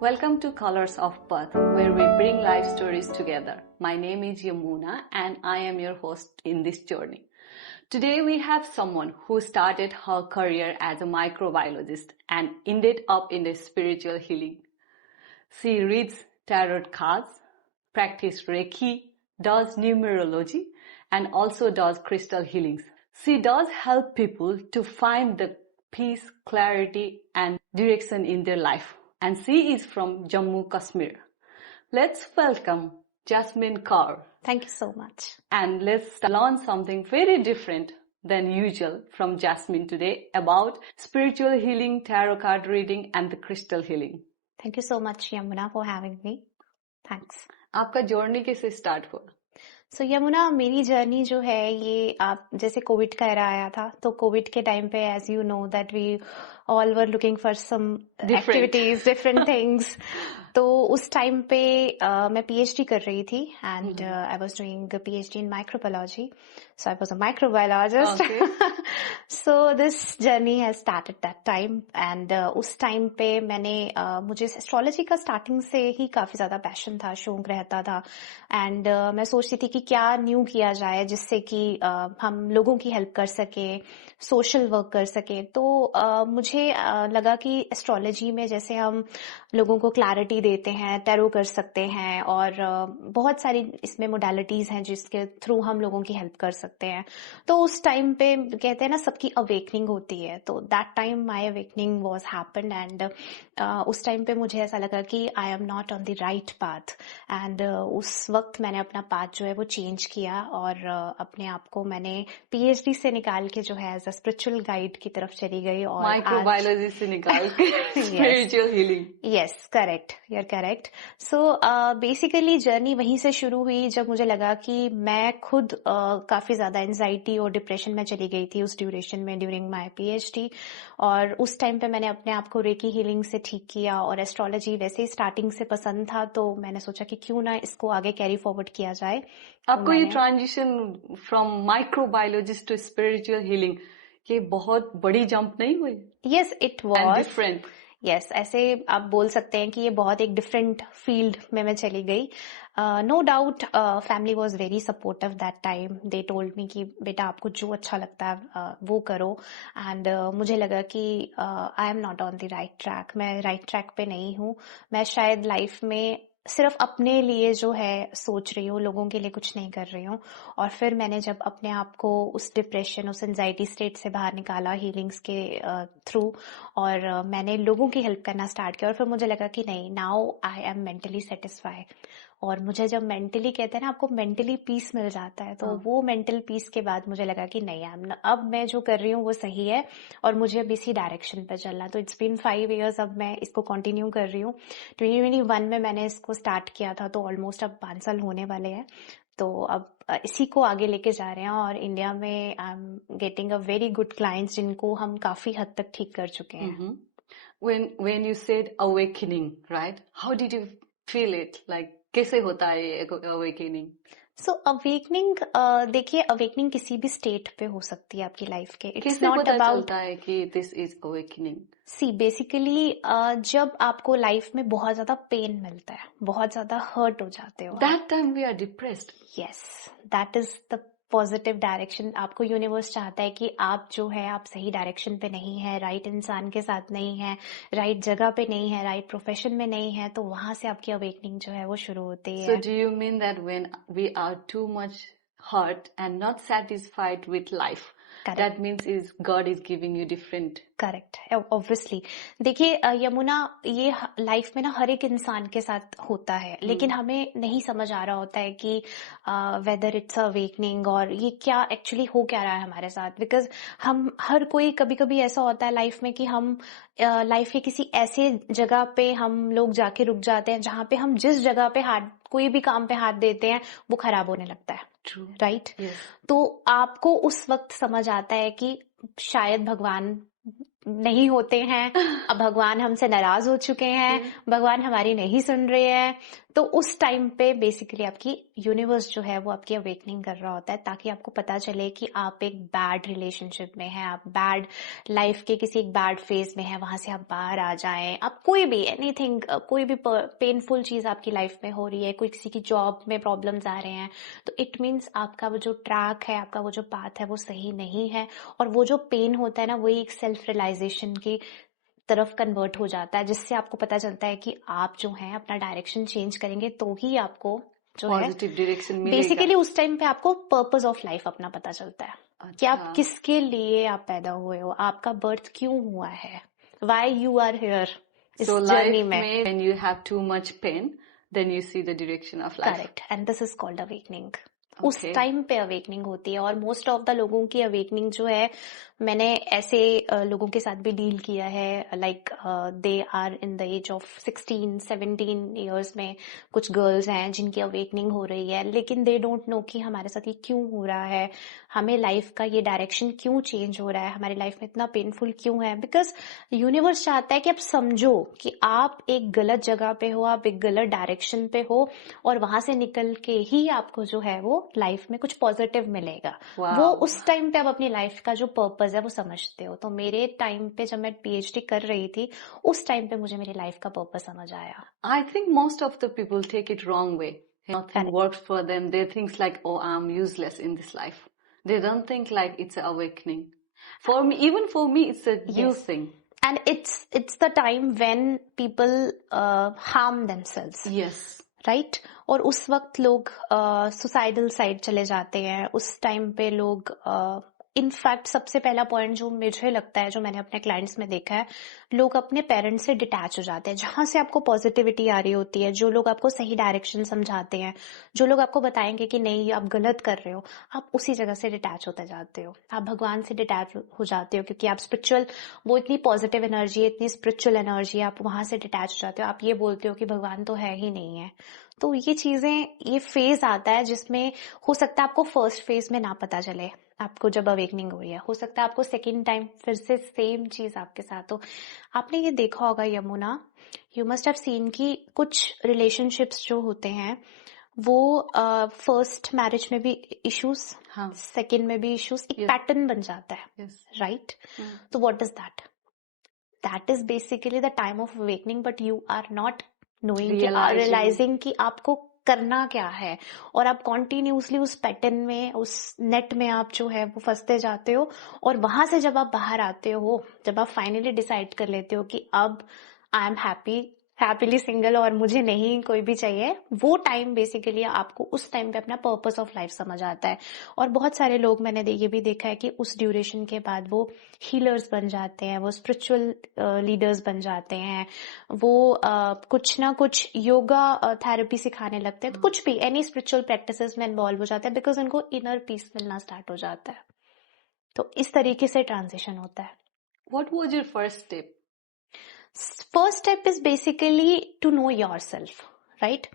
Welcome to Colors of Path, where we bring life stories together. My name is Yamuna and I am your host in this journey. Today we have someone who started her career as a microbiologist and ended up in the spiritual healing. She reads tarot cards, practices Reiki, does numerology, and also does crystal healings. She does help people to find the peace, clarity, and direction in their life. And she is from Jammu, Kashmir. Let's welcome Jasmine Kaur. Thank you so much. And let's learn something very different than usual from Jasmine today about spiritual healing, tarot card reading, and the crystal healing. Thank you so much, Yamuna, for having me. Thanks. आपका journey कैसे start हुआ? सो यमुना, मेरी journey जो है ये आप जैसे Covid का एरा आया था, तो कोविड के टाइम पे as you know that we all were looking for some activities, different things. तो उस टाइम पे मैं पीएचडी कर रही थी and I was doing PhD in microbiology. So I was a microbiologist. So this journey has started that time and उस time पे मैंने मुझे एस्ट्रोलॉजी का स्टार्टिंग से ही काफी ज्यादा पैशन था, शौक रहता था. एंड मैं सोचती थी कि क्या न्यू किया जाए जिससे कि हम लोगों की हेल्प कर सके, सोशल वर्क कर सके. तो मुझे लगा कि एस्ट्रोलॉजी में जैसे हम लोगों को क्लैरिटी देते हैं, टैरो कर सकते हैं और बहुत सारी इसमें मोडालिटीज हैं जिसके थ्रू हम लोगों की हेल्प कर सकते हैं. तो उस टाइम पे कहते हैं ना सबकी अवेकनिंग होती है, तो that time my awakening was happened and उस टाइम पे मुझे ऐसा लगा कि I am not on the right path. And उस वक्त मैंने अपना पाथ जो है वो चेंज किया और अपने आप को मैंने पीएचडी से निकाल के जो है एज अ स्पिरिचुअल गाइड की तरफ चली गई. और माइक्रोबायोलॉजी से निकाल के spiritual healing. Yes, correct, you are correct. So basically journey वहीं से शुरू हुई जब मुझे लगा कि मैं खुद काफी ज्यादा एंजाइटी और डिप्रेशन में चली गई थी उस ड्यूरेशन में ड्यूरिंग माय पीएचडी. और उस टाइम पे मैंने अपने आप को रेकी हीलिंग से ठीक किया और एस्ट्रोलॉजी वैसे ही स्टार्टिंग से पसंद था, तो मैंने सोचा कि क्यों ना इसको आगे कैरी फॉरवर्ड किया जाए. आपको ये transition from microbiologist to spiritual healing ये बहुत बड़ी जंप नहीं हुई? Yes, it was different. Yes, ऐसे आप बोल सकते हैं कि ये बहुत एक डिफरेंट फील्ड में मैं चली गई. No doubt family was very supportive that time. They told me कि बेटा आपको जो अच्छा लगता है वो करो. एंड मुझे लगा कि I am not on the right track. मैं राइट ट्रैक पे नहीं हूँ. मैं शायद लाइफ में सिर्फ अपने लिए जो है सोच रही हूँ, लोगों के लिए कुछ नहीं कर रही हूँ. और फिर मैंने जब अपने आप को उस डिप्रेशन, उस एंजाइटी स्टेट से बाहर निकाला हीलिंग्स के थ्रू और मैंने लोगों की हेल्प करना स्टार्ट किया और फिर मुझे लगा कि नहीं, now I am mentally satisfied. और मुझे जब मेंटली कहते हैं ना आपको मेंटली पीस मिल जाता है, तो वो मेंटल पीस के बाद मुझे लगा कि नहीं, अब मैं जो कर रही हूँ वो सही है और मुझे अब इसी डायरेक्शन पे चलना. तो इट्स बीन 5 years, अब मैं इसको कंटिन्यू कर रही हूँ. 2021 में मैंने इसको स्टार्ट किया था, तो ऑलमोस्ट अब 5 साल होने वाले हैं. तो अब इसी को आगे लेके जा रहे हैं और इंडिया में I am getting a very good clients जिनको हम काफी हद तक ठीक कर चुके हैं. When you said awakening, right? How did you feel it? Like कैसे होता है ये awakening? सो अवेकनिंग, देखिए अवेकनिंग किसी भी स्टेट पे हो सकती है आपकी लाइफ के. इट्स नॉट अबाउट है कि this is awakening. See basically जब आपको लाइफ में बहुत ज्यादा पेन मिलता है, बहुत ज्यादा हर्ट हो जाते हो, that time we are depressed. Yes, that is the positive direction. आपको यूनिवर्स चाहता है कि आप जो है आप सही डायरेक्शन पे नहीं है, राइट इंसान के साथ नहीं है, राइट जगह पे नहीं है, राइट प्रोफेशन में नहीं है, तो वहां से आपकी अवेकनिंग जो है वो शुरू होती है. So do you mean that when we are too much hurt and not satisfied with life, Correct. that means is God is giving you different. Correct, obviously. देखिए यमुना, ये लाइफ में ना हर एक इंसान के साथ होता है, लेकिन हमें नहीं समझ आ रहा होता है कि वेदर इट्स अवेकनिंग और ये क्या एक्चुअली हो क्या रहा है हमारे साथ. बिकॉज हम हर कोई कभी कभी ऐसा होता है लाइफ में कि हम लाइफ के किसी ऐसे जगह पे हम लोग जाके रुक जाते हैं जहाँ पे हम जिस जगह पे कोई भी काम पे हाथ देते हैं वो खराब होने लगता है. राइट? Yes. तो आपको उस वक्त समझ आता है कि शायद भगवान नहीं होते हैं, अब भगवान हमसे नाराज हो चुके हैं, भगवान हमारी नहीं सुन रहे हैं। तो उस टाइम पे बेसिकली आपकी यूनिवर्स जो है वो आपकी अवेकनिंग कर रहा होता है, ताकि आपको पता चले कि आप एक बैड रिलेशनशिप में हैं, आप बैड लाइफ के किसी एक बैड फेज में हैं, वहां से आप बाहर आ जाएं। आप कोई भी एनीथिंग, कोई भी पेनफुल चीज आपकी लाइफ में हो रही है, कोई किसी की जॉब में प्रॉब्लम्स आ रहे हैं, तो इट मीन्स आपका वो जो ट्रैक है, आपका वो जो पाथ है वो सही नहीं है। और वो जो पेन होता है ना, वही एक सेल्फ रियलाइजेशन की तरफ कन्वर्ट हो जाता है, जिससे आपको पता चलता है कि आप जो है अपना डायरेक्शन चेंज करेंगे तो ही आपको जो है पॉजिटिव डायरेक्शन मिलेगा। बेसिकली उस टाइम पे आपको पर्पस ऑफ लाइफ अपना पता चलता है कि आप किसके लिए आप पैदा हुए हो, आपका बर्थ क्यों हुआ है, व्हाई यू आर हियर इस जर्नी में। when you have too much pain, then you see the direction of life. Correct, and this is called awakening. उस टाइम पे अवेकनिंग होती है। और मोस्ट ऑफ द लोगों की अवेकनिंग जो है, मैंने ऐसे लोगों के साथ भी डील किया है, like they are in the age of 16-17 years में कुछ गर्ल्स हैं जिनकी अवेकनिंग हो रही है, लेकिन दे डोंट नो कि हमारे साथ ये क्यों हो रहा है, हमें लाइफ का ये डायरेक्शन क्यों चेंज हो रहा है, हमारी लाइफ में इतना पेनफुल क्यों है। बिकॉज यूनिवर्स चाहता है कि आप समझो कि आप एक गलत जगह पे हो, आप एक गलत डायरेक्शन पे हो, और वहां से निकल के ही आपको जो है वो लाइफ में कुछ पॉजिटिव मिलेगा। वो उस टाइम पे आप अपनी लाइफ का जो पर्पस है वो समझते हो। तो मेरे टाइम पे जब मैं पीएचडी कर रही थी, उस टाइम पे मुझे मेरी लाइफ का पर्पस समझ आया। I think most of the people take it wrong way, nothing works for them, they think like, oh, I'm useless in this life, they don't think like it's an awakening. For me, even for me, it's a new thing. And it's the time when people harm themselves. Yes. Right और उस वक्त लोग suicidal side चले जाते हैं। उस time पे लोग इनफैक्ट सबसे पहला पॉइंट जो मुझे लगता है, जो मैंने अपने क्लाइंट्स में देखा है, लोग अपने पेरेंट्स से डिटैच हो जाते हैं। जहां से आपको पॉजिटिविटी आ रही होती है, जो लोग आपको सही डायरेक्शन समझाते हैं, जो लोग आपको बताएंगे कि नहीं ये आप गलत कर रहे हो, आप उसी जगह से डिटैच होते जाते हो। आप भगवान से डिटैच हो जाते हो, क्योंकि आप स्पिरिचुअल, वो इतनी पॉजिटिव एनर्जी है, इतनी स्पिरिचुअल एनर्जी है, आप वहां से डिटैच हो जाते हो। आप ये बोलते हो कि भगवान तो है ही नहीं है। तो ये चीजें, ये फेज आता है जिसमें हो सकता है आपको फर्स्ट फेज में ना पता चले, आपको जब अवेकनिंग हो रही है, हो सकता है आपको सेकेंड टाइम फिर से सेम चीज आपके साथ हो। आपने ये देखा होगा Yamuna, you must have seen कि कुछ रिलेशनशिप्स जो होते हैं वो फर्स्ट मैरिज में भी इश्यूज, सेकेंड में भी इश्यूज, एक पैटर्न बन जाता है, राइट? तो what is that? That is basically the time of awakening, but you are not knowing, realising कि आपको करना क्या है, और आप कॉन्टिन्यूसली उस पैटर्न में, उस नेट में आप जो है वो फंसते जाते हो। और वहां से जब आप बाहर आते हो, जब आप फाइनली डिसाइड कर लेते हो कि अब आई एम हैप्पीली सिंगल और मुझे नहीं कोई भी चाहिए, वो टाइम बेसिकली आपको उस टाइम पे अपना पर्पस ऑफ लाइफ समझ आता है। और बहुत सारे लोग मैंने ये भी देखा है कि उस ड्यूरेशन के बाद वो हीलर्स बन जाते हैं, वो स्पिरिचुअल लीडर्स बन जाते हैं, वो कुछ ना कुछ योगा थेरेपी सिखाने लगते हैं, तो कुछ भी एनी स्पिरिचुअल प्रैक्टिसेस में इन्वॉल्व हो जाते हैं, बिकॉज उनको इनर पीस मिलना स्टार्ट हो जाता है। तो इस तरीके से ट्रांजिशन होता है। What was your first step? First step is basically to know yourself, right?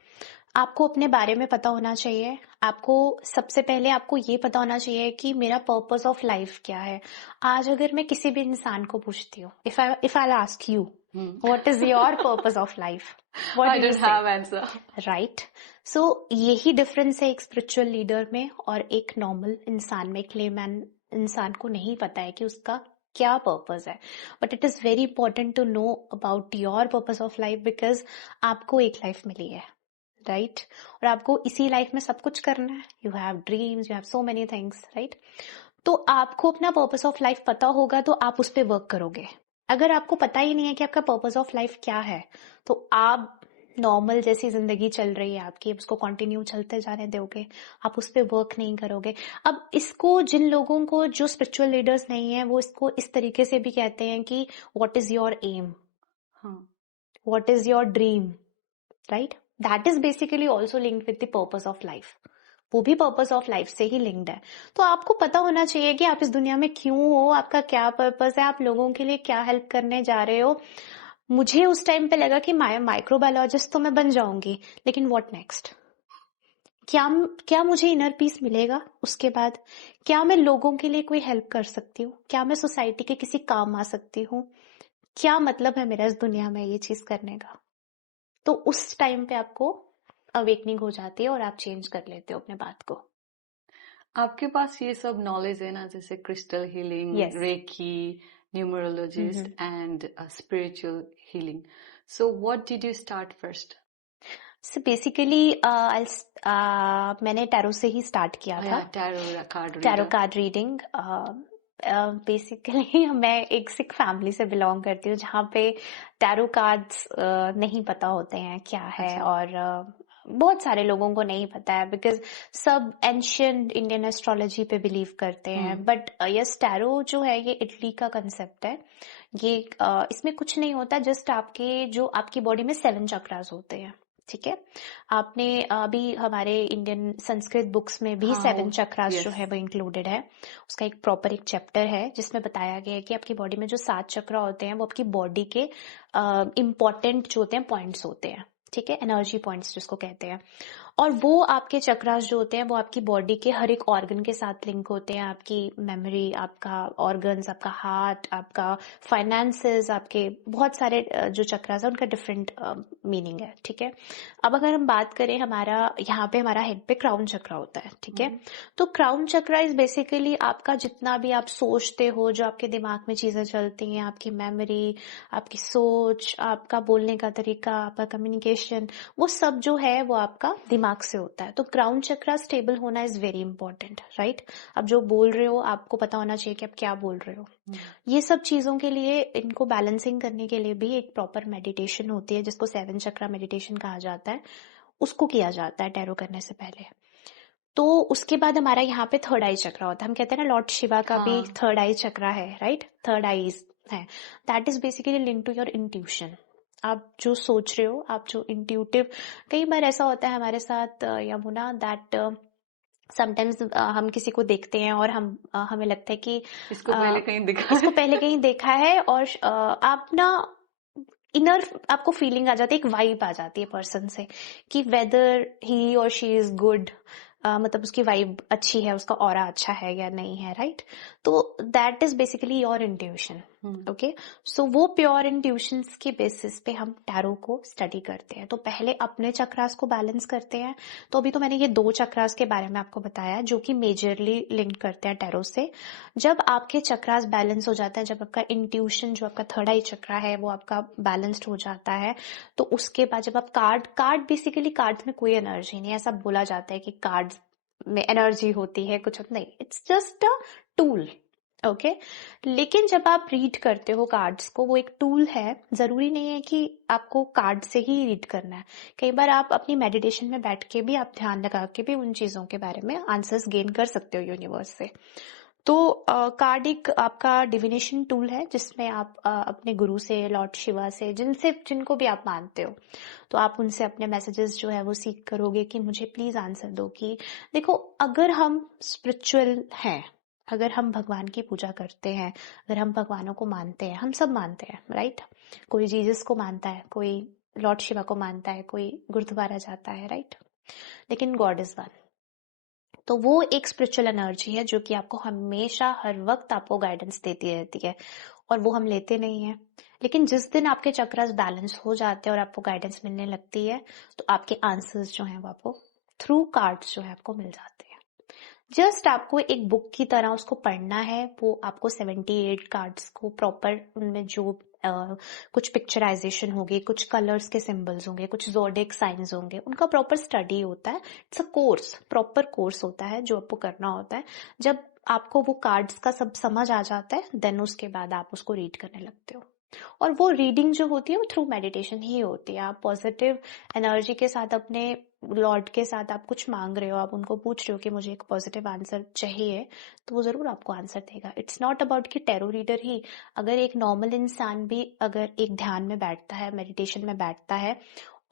आपको अपने बारे में पता होना चाहिए। आपको सबसे पहले आपको ये पता होना चाहिए कि मेरा पर्पस ऑफ लाइफ क्या है। आज अगर मैं किसी भी इंसान को पूछती हूँ, if I ask you what is your purpose of life, I don't have answer. Right? So यही डिफरेंस है एक स्पिरिचुअल लीडर में और एक नॉर्मल इंसान में। एक लेमैन इंसान को नहीं पता है कि उसका क्या पर्पस है, but it is very important to know about your purpose of life, because आपको एक लाइफ मिली है, राइट? और आपको इसी लाइफ में सब कुछ करना है। You have dreams, you have so many things, right? तो आपको अपना पर्पस ऑफ लाइफ पता होगा तो आप उस पर वर्क करोगे। अगर आपको पता ही नहीं है कि आपका पर्पस ऑफ लाइफ क्या है, तो आप नॉर्मल जैसी जिंदगी चल रही है आपकी, उसको कंटिन्यू चलते जाने दोगे, आप उस पर वर्क नहीं करोगे। अब इसको जिन लोगों को, जो स्पिरिचुअल लीडर्स नहीं है, वो इसको इस तरीके से भी कहते हैं कि what is your aim, what is your dream, right? That is basically also linked with the purpose of life. वो भी पर्पस ऑफ लाइफ से ही लिंक्ड है। तो आपको पता होना चाहिए कि आप इस दुनिया में क्यों हो, आपका क्या पर्पस है, आप लोगों के लिए क्या हेल्प करने जा रहे हो। मुझे उस टाइम पे लगा कि माइक्रोबायोलॉजिस्ट तो मैं बन जाऊंगी, लेकिन व्हाट नेक्स्ट? क्या क्या मुझे इनर पीस मिलेगा उसके बाद? क्या मैं लोगों के लिए कोई हेल्प कर सकती हूँ? क्या मैं सोसाइटी के किसी काम आ सकती हूँ? क्या मतलब है मेरा इस दुनिया में ये चीज करने का? तो उस टाइम पे आपको अवेकनिंग हो जाती है और आप चेंज कर लेते हो अपने बात को। आपके पास ये सब नॉलेज है ना, जैसे crystal healing, yes. Reiki, numerologist and spiritual healing. So what did you start first? So basically मैंने टैरो से ही स्टार्ट किया था, tarot card tarot reader. Card reading. Basically मैं एक सिख फैमिली से बिलोंग करती हूँ जहाँ पे टैरो कार्ड्स नहीं पता होते हैं क्या है, अच्छा. और बहुत सारे लोगों को नहीं पता है बिकॉज सब एंशियंट इंडियन एस्ट्रोलॉजी पे बिलीव करते हैं। बट यस, टैरो जो है ये इटली का कंसेप्ट है। ये इसमें कुछ नहीं होता, जस्ट आपके जो आपकी बॉडी में 7 चक्रास होते हैं, ठीक है। आपने अभी हमारे इंडियन संस्कृत बुक्स में भी हाँ, 7 चक्रास जो yes. है वो इंक्लूडेड है। उसका एक प्रॉपर एक चैप्टर है जिसमें बताया गया है कि आपकी बॉडी में जो 7 चक्र होते हैं वो आपकी बॉडी के इम्पोर्टेंट जो होते हैं पॉइंट्स होते हैं, ठीक है, एनर्जी पॉइंट्स जिसको कहते हैं। और वो आपके चक्रास जो होते हैं वो आपकी बॉडी के हर एक ऑर्गन के साथ लिंक होते हैं। आपकी मेमोरी, आपका ऑर्गन्स, आपका हार्ट, आपका फाइनेंसेस, आपके बहुत सारे जो चक्रास है उनका डिफरेंट मीनिंग है, ठीक है। अब अगर हम बात करें, हमारा यहाँ पे हमारा हेड पे क्राउन चक्र होता है, ठीक है। तो क्राउन चक्र इज बेसिकली आपका जितना भी आप सोचते हो, जो आपके दिमाग में चीजें चलती हैं, आपकी मेमोरी, आपकी सोच, आपका बोलने का तरीका, आपका कम्युनिकेशन, वो सब जो है वो आपका दिमाग से होता है। तो क्राउन चक्रा स्टेबल होना इज वेरी इंपॉर्टेंट, राइट। अब जो बोल रहे हो आपको पता होना चाहिए कि आप क्या बोल रहे हो। ये सब चीजों के लिए, इनको बैलेंसिंग करने के लिए भी एक प्रॉपर मेडिटेशन होती है जिसको 7 चक्रा मेडिटेशन कहा जाता है, उसको किया जाता है टैरो करने से पहले। तो उसके बाद हमारा यहाँ पे थर्ड आई चक्रा होता है। हम कहते हैं ना लॉर्ड शिवा का भी थर्ड आई चक्रा है, राइट, थर्ड आईज है। That is basically link to your intuition. आप जो सोच रहे हो, आप जो इंट्यूटिव, कई बार ऐसा होता है हमारे साथ यमुना, दैट समटाइम्स हम किसी को देखते हैं और हमें लगता है कि इसको पहले कहीं देखा इसको पहले कहीं देखा है, और आप ना इनर आपको फीलिंग आ जाती है, एक वाइब आ जाती है पर्सन से कि वेदर ही और शी इज गुड, मतलब उसकी वाइब अच्छी है, उसका ऑरा अच्छा है या नहीं है, राइट। तो that is basically your intuition, okay. So वो प्योर इंट्यूशंस के बेसिस पे हम टैरो को स्टडी करते हैं। तो पहले अपने चक्रास को बैलेंस करते हैं। तो अभी तो मैंने ये 2 चक्रास के बारे में आपको बताया जो कि मेजरली लिंक करते हैं टैरो से। जब आपके चक्रास बैलेंस हो जाता है, जब आपका इंट्यूशन, जो आपका थर्ड आई चक्रा है, वो आपका बैलेंस्ड हो जाता है, तो उसके बाद जब आप कार्ड बेसिकली कार्ड्स में कोई एनर्जी नहीं है। ऐसा बोला जाता है कि कार्ड्स में एनर्जी होती है, कुछ नहीं, it's just a tool, okay. लेकिन जब आप रीड करते हो कार्ड्स को, वो एक टूल है, जरूरी नहीं है कि आपको कार्ड से ही रीड करना है। कई बार आप अपनी मेडिटेशन में बैठ के भी, आप ध्यान लगा के भी उन चीजों के बारे में आंसर्स गेन कर सकते हो यूनिवर्स से। तो कार्ड एक आपका डिविनेशन टूल है जिसमें आप अपने गुरु से, लॉर्ड शिवा से, जिनको भी आप मानते हो, तो आप उनसे अपने मैसेजेस जो है वो सीख करोगे कि मुझे प्लीज आंसर दो। कि देखो, अगर हम स्पिरिचुअल हैं, अगर हम भगवान की पूजा करते हैं, अगर हम भगवानों को मानते हैं, हम सब मानते हैं, राइट। कोई जीसस को मानता है, कोई लॉर्ड शिवा को मानता है, कोई गुरुद्वारा जाता है, राइट। लेकिन गॉड इज वन। तो वो एक स्पिरिचुअल एनर्जी है जो कि आपको हमेशा, हर वक्त आपको गाइडेंस देती रहती है, और वो हम लेते नहीं है। लेकिन जिस दिन आपके चक्रास बैलेंस हो जाते हैं और आपको गाइडेंस मिलने लगती है, तो आपके आंसर्स जो हैं वो आपको थ्रू कार्ड्स जो है आपको मिल जाते हैं। जस्ट आपको एक बुक की तरह उसको पढ़ना है। वो आपको 78 कार्ड्स को प्रॉपर, उनमें जो कुछ पिक्चराइजेशन होगी, कुछ कलर्स के सिंबल्स होंगे, कुछ ज़ोडिएक साइंस होंगे, उनका प्रॉपर स्टडी होता है। It's a course, proper course होता है जो आपको करना होता है। जब आपको वो कार्ड्स का सब समझ आ जाता है, देन उसके बाद आप उसको रीड करने लगते हो। और वो रीडिंग जो होती है वो थ्रू मेडिटेशन ही होती है। आप पॉजिटिव एनर्जी के साथ अपने लॉर्ड के साथ आप कुछ मांग रहे हो, आप उनको पूछ रहे हो कि मुझे एक पॉजिटिव आंसर चाहिए, तो वो जरूर आपको आंसर देगा। इट्स नॉट अबाउट कि टैरो रीडर ही, अगर एक नॉर्मल इंसान भी अगर एक ध्यान में बैठता है, मेडिटेशन में बैठता है,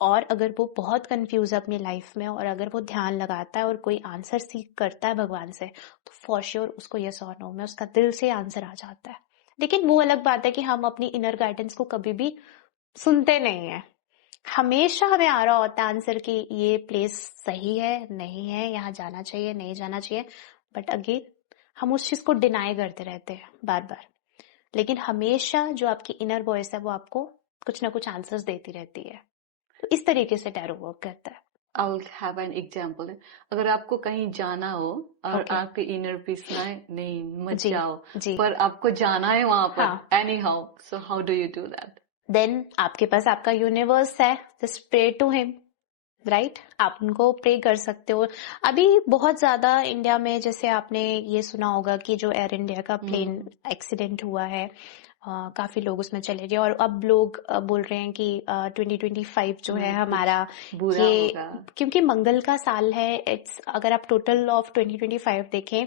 और अगर वो बहुत कंफ्यूज है अपनी लाइफ में, और अगर वो ध्यान लगाता है और कोई आंसर सीख करता है भगवान से, तो फॉर श्योर उसको यस और नो में उसका दिल से आंसर आ जाता है। लेकिन वो अलग बात है कि हम अपनी इनर गाइडेंस को कभी भी सुनते नहीं है। हमेशा हमें आ रहा होता है आंसर कि ये प्लेस सही है, नहीं है, यहाँ जाना चाहिए, नहीं जाना चाहिए, बट अगेन हम उस चीज को डिनाई करते रहते हैं बार बार। लेकिन हमेशा जो आपकी इनर वॉइस है वो आपको कुछ ना कुछ आंसर्स देती रहती है। तो इस तरीके से टैरो वर्क करता है। I will have an example. अगर आपको कहीं जाना हो और Okay. आपके इनर पीस ना नहीं मत जी जाओ, जी पर आपको जाना है वहां पर हाँ, anyhow, so how do you do that? Then आपके पास आपका यूनिवर्स है, just pray to him, right? आप उनको प्रे कर सकते हो। अभी बहुत ज्यादा इंडिया में, जैसे आपने ये सुना होगा कि जो एयर इंडिया का प्लेन एक्सीडेंट हुआ है, काफी लोग उसमें चले गए, और अब लोग बोल रहे हैं कि 2025 जो है हमारा बुरा ये, होगा। क्योंकि मंगल का साल है। इट्स, अगर आप टोटल ऑफ 2025 देखें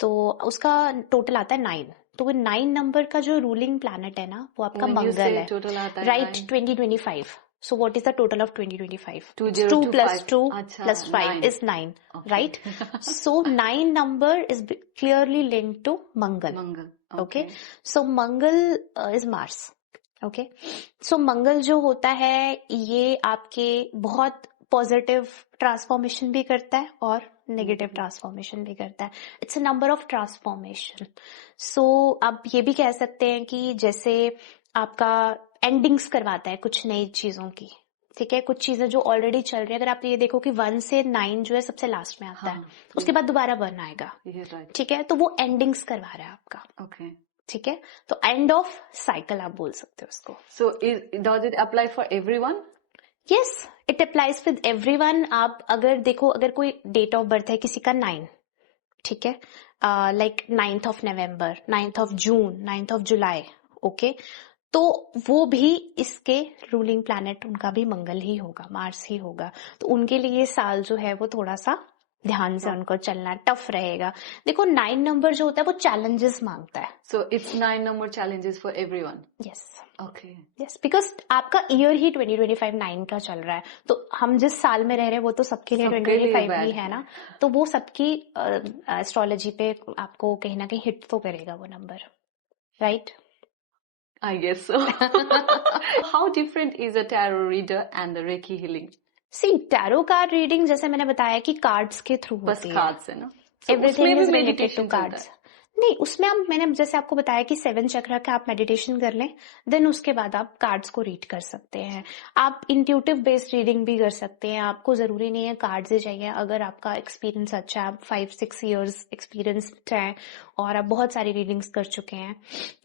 तो उसका टोटल आता है 9। तो वो 9 नंबर का जो रूलिंग प्लैनेट है ना, वो आपका When you मंगल say है, total आता है right? 9, 2025. So what is the total of 2025? It's 2 plus 2025, 2 अच्छा plus 5 9, is 9, okay. right? So 9 number is clearly linked to Mangal. Mangal, Okay? okay. So Mangal is Mars. Okay? So मंगल जो होता है ये आपके बहुत पॉजिटिव ट्रांसफॉर्मेशन भी करता है और नेगेटिव ट्रांसफॉर्मेशन भी करता है। It's a number of transformation. So आप ये भी कह सकते हैं कि जैसे आपका एंडिंग्स करवाता है कुछ नई चीजों की, ठीक है? कुछ चीजें जो ऑलरेडी चल रही है, अगर आप ये देखो कि 1 से 9 जो है सबसे लास्ट में आता है, हाँ, उसके बाद दोबारा 1 आएगा, ये राइट, ठीक है? तो वो एंडिंग्स करवा रहा है आपका, okay. ठीक है? तो एंड ऑफ साइकिल आप बोल सकते हो उसको। So does it apply for everyone? Yes, it applies with everyone. आप अगर देखो, अगर कोई डेट ऑफ बर्थ है किसी का 9, ठीक है, like 9th of November, 9th of June, 9th of July, okay, तो वो भी इसके रूलिंग प्लैनेट उनका भी मंगल ही होगा, मार्स ही होगा। तो उनके लिए ये साल जो है वो थोड़ा सा ध्यान से उनको चलना टफ रहेगा। देखो 9 नंबर जो होता है वो चैलेंजेस मांगता है। So it's 9 number challenges for everyone. Yes Okay. Yes, because आपका ईयर ही 2025 9 का चल रहा है, तो हम जिस साल में रह रहे हैं वो तो सबके लिए सबके लिए 2025 bad ही है ना, तो वो सबकी एस्ट्रोलॉजी पे आपको कहीं ना कहीं हिट तो करेगा वो number, right? I guess so. How different is a tarot reader and the Reiki healing? See, tarot card reading जैसे मैंने बताया कि कार्ड्स के थ्रू बस होती है, cards है ना? So उसमें एवरीथिंग भी इज रिलेटेड टू meditation चलता कार्ड्स। है? नहीं, उसमें आप, मैंने जैसे आपको बताया कि 7 चक्र का आप मेडिटेशन कर लें, देन उसके बाद आप कार्ड्स को रीड कर सकते हैं। आप इंट्यूटिव बेस्ड रीडिंग भी कर सकते हैं, आपको जरूरी नहीं है कार्ड्स ही चाहिए। अगर आपका एक्सपीरियंस अच्छा है, आप 5-6 इयर्स एक्सपीरियंस्ड हैं और आप बहुत सारी रीडिंग्स कर चुके हैं,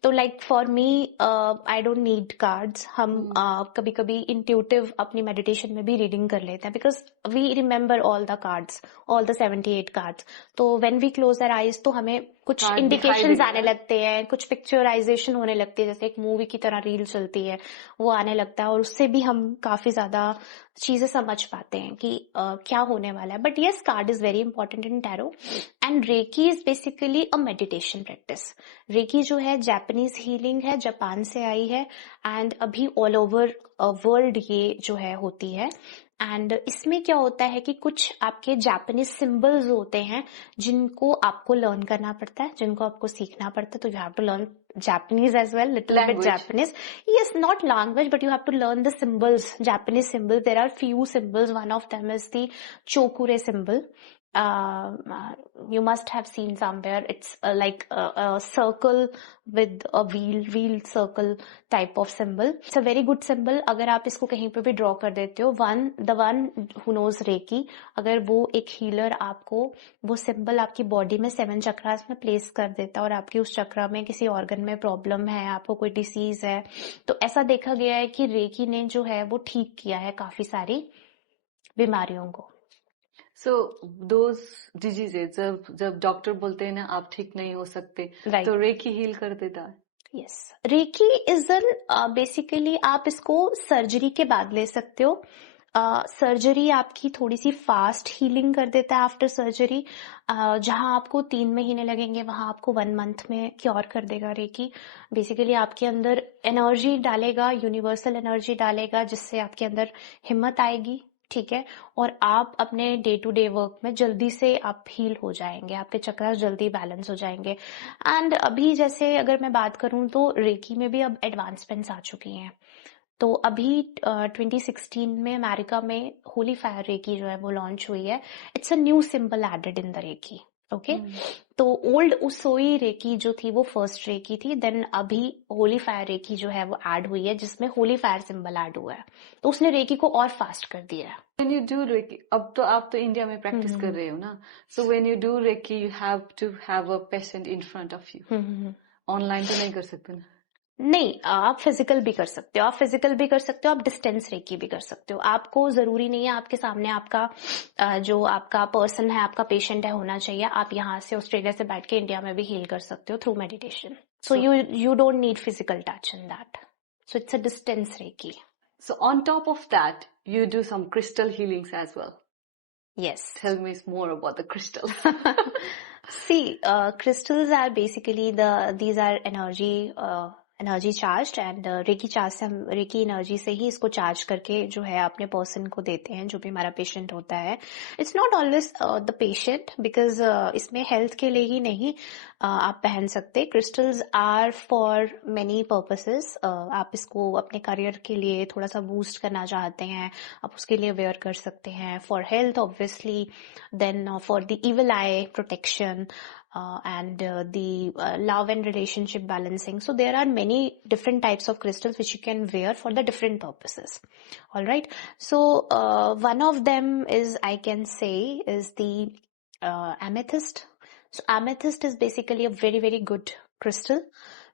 तो like for me I don't need cards. हम कभी कभी इंट्यूटिव अपनी मेडिटेशन में भी रीडिंग कर लेते हैं, because we remember all the cards, all the 78 cards. तो when we close our eyes तो हमें कुछ कार्ड दिखाई इंडिकेशंस देगा आने ना? लगते हैं, कुछ पिक्चराइजेशन होने लगती है, जैसे एक मूवी की तरह रील चलती है वो आने लगता है, और उससे भी हम काफी ज्यादा चीजें समझ पाते हैं कि क्या होने वाला है। But yes, card is very important in tarot, and reiki is basically a meditation practice. Reiki जो है जापानीज हीलिंग है, जापान से आई है, एंड अभी ऑल ओवर वर्ल्ड ये जो है होती है। एंड इसमें क्या होता है कि कुछ आपके जापानीज सिंबल्स होते हैं जिनको आपको लर्न करना पड़ता है, जिनको आपको सीखना पड़ता है। तो you have to learn Japanese as well, little bit Language. Japanese. Yes, not language, but you have to learn the symbols, Japanese symbols. There are few symbols. One of them is the Chokure symbol. You must have seen somewhere. It's like a circle with a wheel circle type of symbol. It's a very good symbol. अगर आप इसको कहीं पे भी draw कर देते हो, the one who knows Reiki, अगर वो एक healer आपको वो symbol आपकी body में 7 चक्रास में place कर देता है, और आपकी उस चक्रा में किसी organ में problem है, आपको कोई disease है, तो ऐसा देखा गया है कि Reiki ने जो है वो ठीक किया है काफी सारी बीमारियों को। So those diseases जब डॉक्टर बोलते हैं ना आप ठीक नहीं हो सकते, Right. तो रेकी हील कर देता है? Yes, reiki is an basically आप इसको सर्जरी के बाद ले सकते हो। सर्जरी आपकी थोड़ी सी फास्ट हीलिंग कर देता है आफ्टर सर्जरी। जहां आपको 3 महीने लगेंगे वहां आपको 1 मंथ में क्योर कर देगा रेकी। बेसिकली आपके अंदर एनर्जी डालेगा, यूनिवर्सल एनर्जी डालेगा, जिससे आपके अंदर हिम्मत आएगी, ठीक है, और आप अपने डे टू डे वर्क में जल्दी से आप हील हो जाएंगे, आपके चक्रास जल्दी बैलेंस हो जाएंगे। एंड अभी जैसे अगर मैं बात करूं तो रेकी में भी अब एडवांसमेंट्स आ चुकी हैं। तो अभी 2016 में अमेरिका में होली फायर रेकी जो है वो लॉन्च हुई है. It's a new symbol added in the reiki. Okay, तो ओल्ड उसोई रेकी जो थी वो फर्स्ट रेकी थी. देन अभी होली फायर रेकी जो है वो ऐड हुई है, जिसमें होली फायर सिंबल ऐड हुआ है. तो उसने रेकी को और फास्ट कर दिया है. When you do Reiki, अब तो आप तो इंडिया में प्रैक्टिस कर रहे हो ना, so when you do Reiki, you have to have a patient in front of you. Online तो नहीं कर सकते ना? नहीं, आप फिजिकल भी कर सकते हो, आप डिस्टेंस रेकी भी कर सकते हो. आपको जरूरी नहीं है आपके सामने आपका जो आपका पर्सन है, आपका पेशेंट है होना चाहिए. आप यहाँ से ऑस्ट्रेलिया से बैठ के इंडिया में भी हील कर सकते हो through meditation. So you don't need physical touch in that. So it's a distance reiki. So on top of that, you do some crystal healings as well. Yes. Tell me more about the crystals. See, crystals are basically these are energy charged, and reiki charge से हम recce energy से ही इसको charge करके जो है अपने person को देते हैं, जो भी हमारा पेशेंट होता है. It's not always the patient, because इसमें हेल्थ के लिए ही नहीं आप पहन सकते. Crystals are for many purposes. आप इसको अपने करियर के लिए थोड़ा सा बूस्ट करना चाहते हैं, आप उसके लिए वेयर कर सकते हैं. For health obviously, then for the evil eye protection, and the love and relationship balancing. So there are many different types of crystals which you can wear for the different purposes. All right. So one of them is, I can say, is the amethyst. So amethyst is basically a very, very good crystal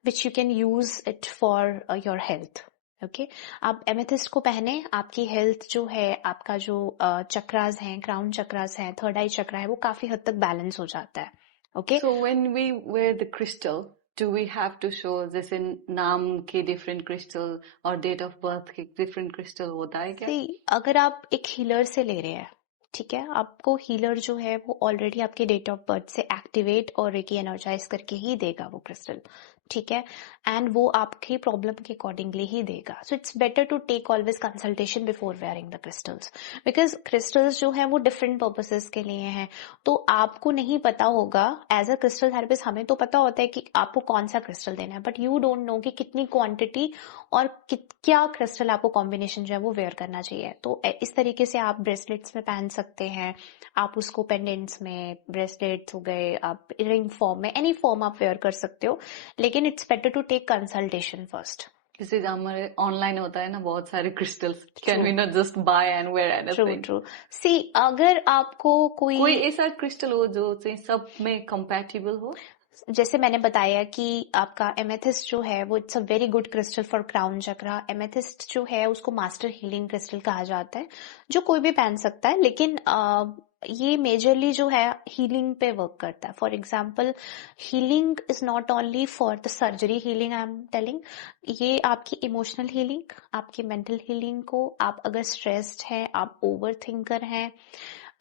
which you can use it for your health. Okay, आप amethyst को पहने, आपकी health जो है, आपका जो चक्रास हैं, crown chakras हैं, थर्ड आई चक्रा है, वो काफी हद तक बैलेंस हो जाता है. Okay. So when we wear the crystal, do we have to show जैसे नाम के different crystal और date of birth के different crystal होता है क्या? See, अगर आप एक हीलर से ले रहे हैं, ठीक है, आपको हीलर जो है वो ऑलरेडी आपके डेट ऑफ बर्थ से एक्टिवेट और रेकी एनर्जाइज करके ही देगा वो क्रिस्टल. ठीक है, एंड वो आपकी प्रॉब्लम के अकॉर्डिंगली ही देगा. So it's better to take always consultation before wearing the crystals, because crystals जो है वो डिफरेंट पर्पसेस के लिए हैं. तो आपको नहीं पता होगा एज अ क्रिस्टल थेरेपिस्ट, हमें तो पता होता है कि आपको कौन सा क्रिस्टल देना है, बट यू डोंट नो कि कितनी क्वांटिटी और क्या क्रिस्टल आपको कॉम्बिनेशन जो है वो वेयर करना चाहिए. तो इस तरीके से आप ब्रेसलेट्स में पहन सकते हैं, आप उसको पेंडेंट्स में, ब्रेसलेट्स हो गए, आप रिंग फॉर्म में, एनी फॉर्म आप वेयर कर सकते हो. लेकिन it's better to take consultation first. जैसे हमारे ऑनलाइन होता है ना बहुत सारे crystals, can we not just buy and wear anything? True. See, अगर आपको कोई ऐसा क्रिस्टल हो जो सब में कंपैटिबल हो, जैसे मैंने बताया कि आपका एमेथिस्ट जो है वो it's a very good crystal for crown chakra. Amethyst जो है उसको मास्टर हीलिंग क्रिस्टल कहा जाता है, जो कोई भी पहन सकता है, लेकिन ये मेजरली जो है हीलिंग पे वर्क करता है. For example, healing is not only for the surgery healing, I am telling. ये आपकी इमोशनल हीलिंग, आपकी मेंटल हीलिंग को, आप अगर स्ट्रेस्ड हैं, आप ओवर थिंकर हैं.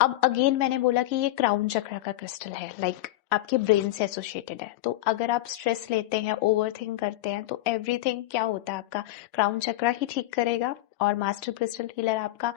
अब अगेन मैंने बोला कि ये क्राउन चक्रा का क्रिस्टल है, लाइक आपके ब्रेन से एसोसिएटेड है. तो अगर आप स्ट्रेस लेते हैं, ओवर थिंक करते हैं, तो एवरीथिंग क्या होता है, आपका क्राउन चक्रा ही ठीक करेगा. और मास्टर क्रिस्टल हीलर आपका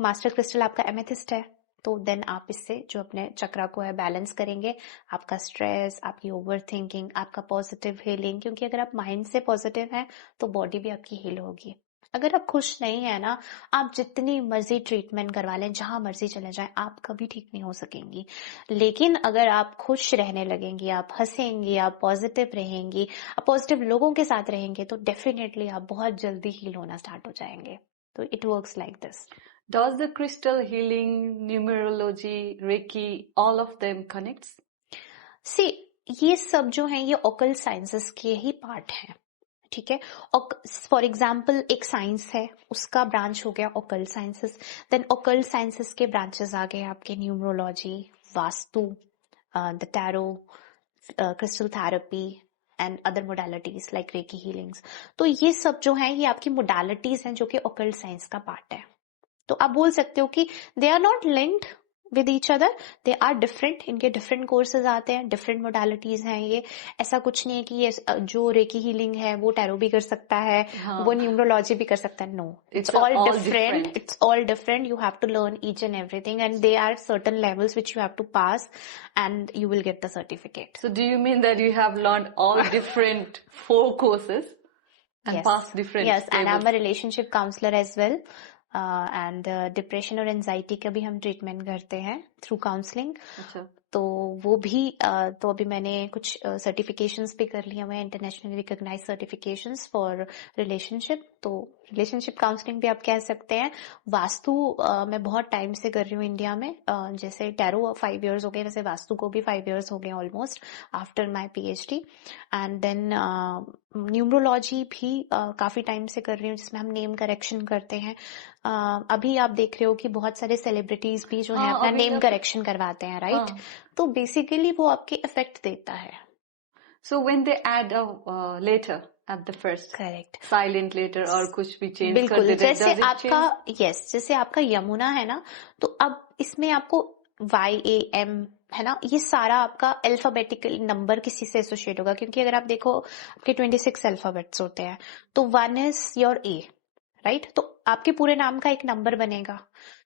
मास्टर क्रिस्टल आपका एमेथिस्ट है. तो देन आप इससे जो अपने चक्रा को है बैलेंस करेंगे, आपका स्ट्रेस, आपकी ओवर थिंकिंग, आपका पॉजिटिव हीलिंग. क्योंकि अगर आप माइंड से पॉजिटिव हैं तो बॉडी भी आपकी हील होगी. अगर आप खुश नहीं है ना, आप जितनी मर्जी ट्रीटमेंट करवा लें, जहां मर्जी चले जाएं, आप कभी ठीक नहीं हो सकेंगी. लेकिन अगर आप खुश रहने लगेंगी, आप हंसेंगी, आप पॉजिटिव रहेंगी, आप पॉजिटिव लोगों के साथ रहेंगे, तो डेफिनेटली आप बहुत जल्दी हील होना स्टार्ट हो जाएंगे. तो it works like this. Does the crystal healing, numerology, Reiki, all of them connects? See, ये सब जो है ये ऑकल्ट साइंसेस के ही पार्ट हैं. ठीक है, फॉर एग्जाम्पल एक साइंस है, उसका ब्रांच हो गया occult sciences. Then occult sciences के ब्रांचेस आ गए आपके numerology, vastu, the tarot, crystal therapy and other modalities like reiki healings. तो ये सब जो है ये आपकी मोडालिटीज हैं जो कि ऑकल्ट साइंस का पार्ट है. तो आप बोल सकते हो कि they are not linked with each other, they are different. इनके डिफरेंट कोर्सेज आते हैं, डिफरेंट मोडालिटीज हैं. ये ऐसा कुछ नहीं है कि ये जो रेकी हीलिंग है वो टैरो भी कर सकता है, वो न्यूमरोलॉजी भी कर सकता है. No, it's all different. It's all different. You have to learn each and everything, and they are certain levels which you have to pass, and you will get the certificate. So do you mean that you have learned all different 4 courses? And Yes. past different Yes, and I'm labels. a relationship counselor as well. And depression और anxiety का भी हम treatment करते हैं through counselling. अच्छा. तो वो भी तो अभी मैंने कुछ सर्टिफिकेशंस भी कर लिए हुए हैं, internationally recognise certifications for relationship. तो रिलेशनशिप काउंसलिंग भी आप कह सकते हैं. वास्तु मैं बहुत टाइम से कर रही हूँ इंडिया में. जैसे टैरो 5 years हो गए, वैसे वास्तु को भी 5 years हो गए almost after my PhD. And then numerology भी काफी टाइम से कर रही हूँ, जिसमें हम नेम करेक्शन करते हैं. अभी आप देख रहे हो कि बहुत सारे सेलिब्रिटीज भी जो है अपना नेम करेक्शन करवाते हैं, राइट? तो बेसिकली वो आपके इफेक्ट देता है. So when they add a letter at the first, correct, silent letter और कुछ भी चेंज कर बिल्कुल. देते हैं, जैसे does it आपका change? यस, जैसे आपका यमुना है ना, तो अब इसमें आपको YAM है ना, ये सारा आपका अल्फाबेटिकल नंबर किसी से एसोसिएट होगा. क्योंकि अगर आप देखो आपके 26 अल्फाबेट्स होते हैं, तो 1 is योर A, राइट? तो आपके पूरे नाम का एक नंबर बनेगा.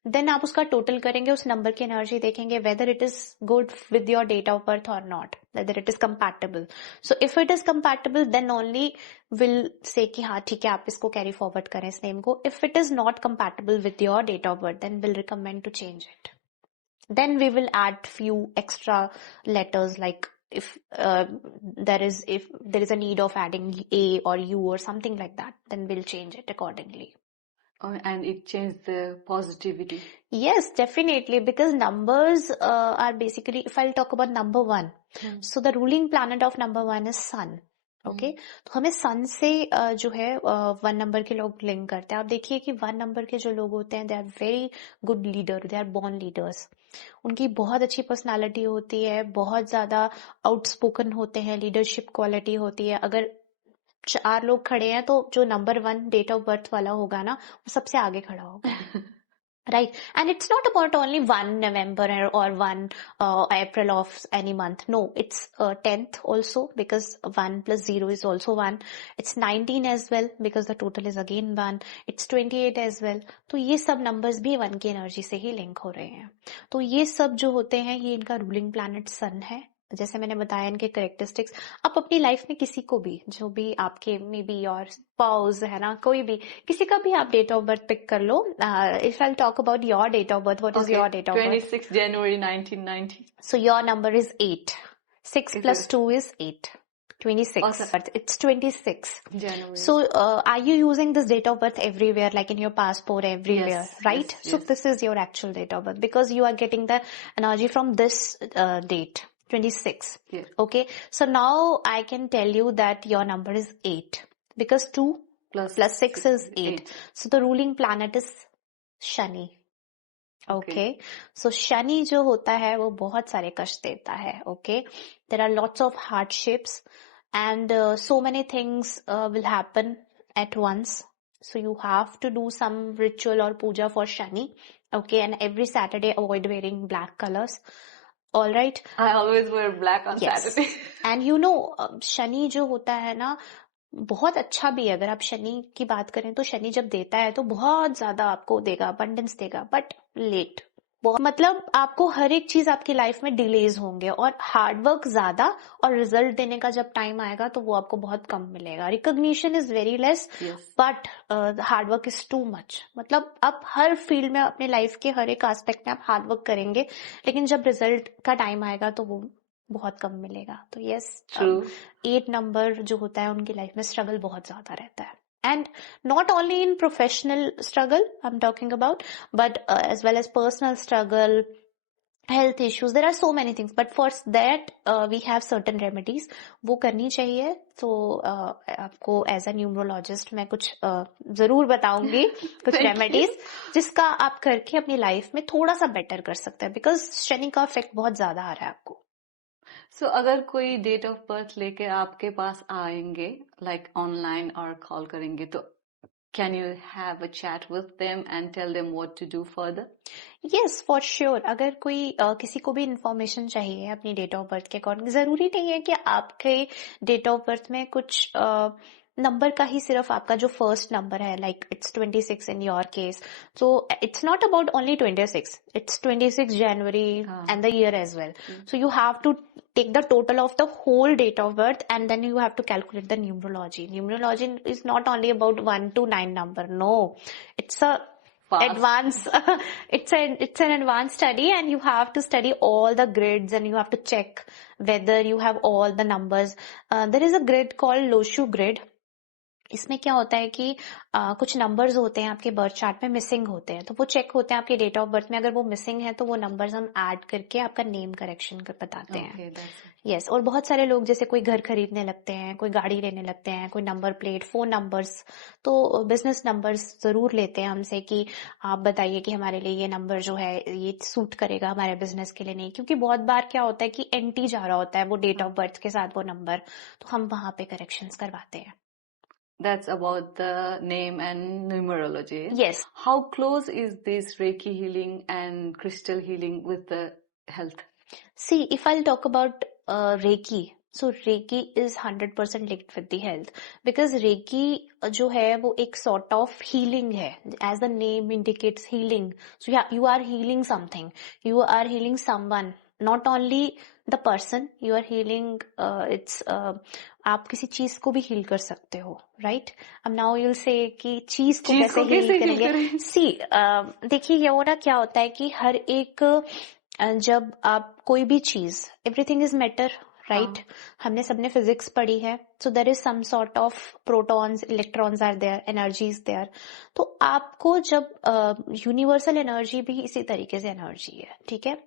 देन आप उसका टोटल करेंगे, उस नंबर की एनर्जी देखेंगे, whether it is good with your date of birth और not, whether it is compatible. So if it is compatible then only will say कि हाँ ठीक है, आप इसको कैरी फॉरवर्ड करें इस नेम को. If it is not compatible with your date of birth then will recommend to change it. Then we will add few extra letters, like if there is a need of adding A or U or something like that, then we'll change it accordingly. And it changed the positivity. Yes, definitely, because numbers are basically, if I'll talk about number 1, so the ruling planet of number 1 is sun. Okay, तो हमें सन से जो है 1 number के लोग link करते हैं. आप देखिए कि 1 नंबर के जो लोग होते हैं, they are very good leader, they are born leaders. उनकी बहुत अच्छी पर्सनालिटी होती है, बहुत ज्यादा आउटस्पोकन होते हैं, लीडरशिप क्वालिटी होती है. अगर 4 लोग खड़े हैं तो जो नंबर 1 डेट ऑफ बर्थ वाला होगा ना, वो सबसे आगे खड़ा होगा. Right, and it's not about only 1 November or 1 April of any month. No, it's 10th also, because 1 plus 0 is also 1. It's 19 as well, because the total is again 1. It's 28 as well. तो ये सब numbers भी 1 की energy से ही link हो रहे हैं. तो ये सब जो होते हैं, ये इनका रूलिंग प्लैनेट सन है. जैसे मैंने बताया इनके करेक्टरिस्टिक्स. आप अपनी लाइफ में किसी को भी, जो भी आपके मे बी योर स्पाउस है ना, कोई भी, किसी का भी आप डेट ऑफ बर्थ पिक कर लो. If I talk about your date of birth, what is your date of birth? 26 January 1990. So your number is 8. 6 plus 2 is 8. 26. Awesome. It's 26 January. So are you using this date of birth everywhere, like in your passport, everywhere? Yes, right? yes, So yes. this is your actual date of birth, because you are getting the energy from this date, 26. Yeah. Okay, so now I can tell you that your number is 8, because 2 plus 6 is 8. So the ruling planet is Shani. Okay, so Shani जो होता है वो बहुत सारे कष्ट देता है. Okay, there are lots of hardships and so many things will happen at once. So you have to do some ritual or puja for Shani. Okay, and every Saturday avoid wearing black colors. All right. I always wear black on Saturday. And you know, Shani जो होता है ना, बहुत अच्छा भी है. अगर आप शनि की बात करें तो शनि जब देता है तो बहुत ज्यादा आपको देगा, अबंडेंस देगा, बट लेट. मतलब आपको हर एक चीज आपकी लाइफ में डिलेज होंगे, और हार्डवर्क ज्यादा, और रिजल्ट देने का जब टाइम आएगा तो वो आपको बहुत कम मिलेगा. Recognition is very less, but hard work is too much. मतलब आप हर फील्ड में, अपने लाइफ के हर एक एस्पेक्ट में आप हार्डवर्क करेंगे, लेकिन जब रिजल्ट का टाइम आएगा तो वो बहुत कम मिलेगा. तो यस, 8 नंबर जो होता है उनकी लाइफ में स्ट्रगल बहुत ज्यादा रहता है. And not only in professional struggle I'm talking about, but as well as personal struggle, health issues. There are so many things, but for that we have certain remedies. वो करनी चाहिए. तो आपको as a numerologist मैं कुछ जरूर बताऊंगी कुछ रेमेडीज, जिसका आप करके अपनी लाइफ में थोड़ा सा बेटर कर सकते हैं, बिकॉज शनि का इफेक्ट बहुत ज्यादा आ रहा है आपको. So अगर कोई डेट ऑफ बर्थ लेके आपके पास आएंगे, लाइक ऑनलाइन और कॉल करेंगे, तो can you have a chat with them and tell them what to do further? Yes, for sure. अगर कोई किसी को भी इंफॉर्मेशन चाहिए अपनी डेट ऑफ बर्थ के अकॉर्डिंग, जरूरी नहीं है कि आपके डेट ऑफ बर्थ में कुछ नंबर का ही सिर्फ आपका जो फर्स्ट नंबर है, like it's 26 in your case, so it's not about only 26, it's 26 January and the year as well. So you have to take the total of the whole date of birth, and then you have to calculate the numerology. Numerology is not only about 1 to 9 number. No, it's a advanced it's an advanced study, and you have to study all the grids, and you have to check whether you have all the numbers. There is a grid called Loshu grid. इसमें क्या होता है कि कुछ numbers होते हैं आपके birth chart में मिसिंग होते हैं, तो वो चेक होते हैं आपके डेट ऑफ बर्थ में. अगर वो मिसिंग है तो वो नंबर्स हम ऐड करके आपका नेम करेक्शन कर बताते हैं. यस. और बहुत सारे लोग जैसे कोई घर खरीदने लगते हैं, कोई गाड़ी लेने लगते हैं, कोई नंबर प्लेट, फोन नंबर्स, तो बिजनेस नंबर्स जरूर लेते हैं हमसे कि आप बताइए कि हमारे लिए ये नंबर जो है ये सूट करेगा हमारे बिजनेस के लिए. नहीं, क्योंकि बहुत बार क्या होता है कि एंटी जा रहा होता है वो डेट ऑफ बर्थ के साथ वो नंबर, तो हम वहां पे करेक्शंस करवाते हैं. That's about the name and numerology. Yes. How close is this Reiki healing and crystal healing with the health? See, if I'll talk about Reiki, so Reiki is 100% linked with the health, because Reiki जो है वो एक sort of healing है, as the name indicates, healing. So yeah, you are healing something, you are healing someone, not only the person, you are healing आप किसी चीज को भी हील कर सकते हो, राइट? अब नाउ यूल से कि चीज को कैसे हील करेंगे. सी देखिए, ये वो ना क्या होता है कि हर एक जब आप कोई भी चीज, एवरीथिंग इज मैटर, राइट? हमने सबने फिजिक्स पढ़ी है. So there is some sort of protons, electrons are there, energies there. तो आपको जब यूनिवर्सल एनर्जी भी इसी तरीके से एनर्जी है, ठीक है?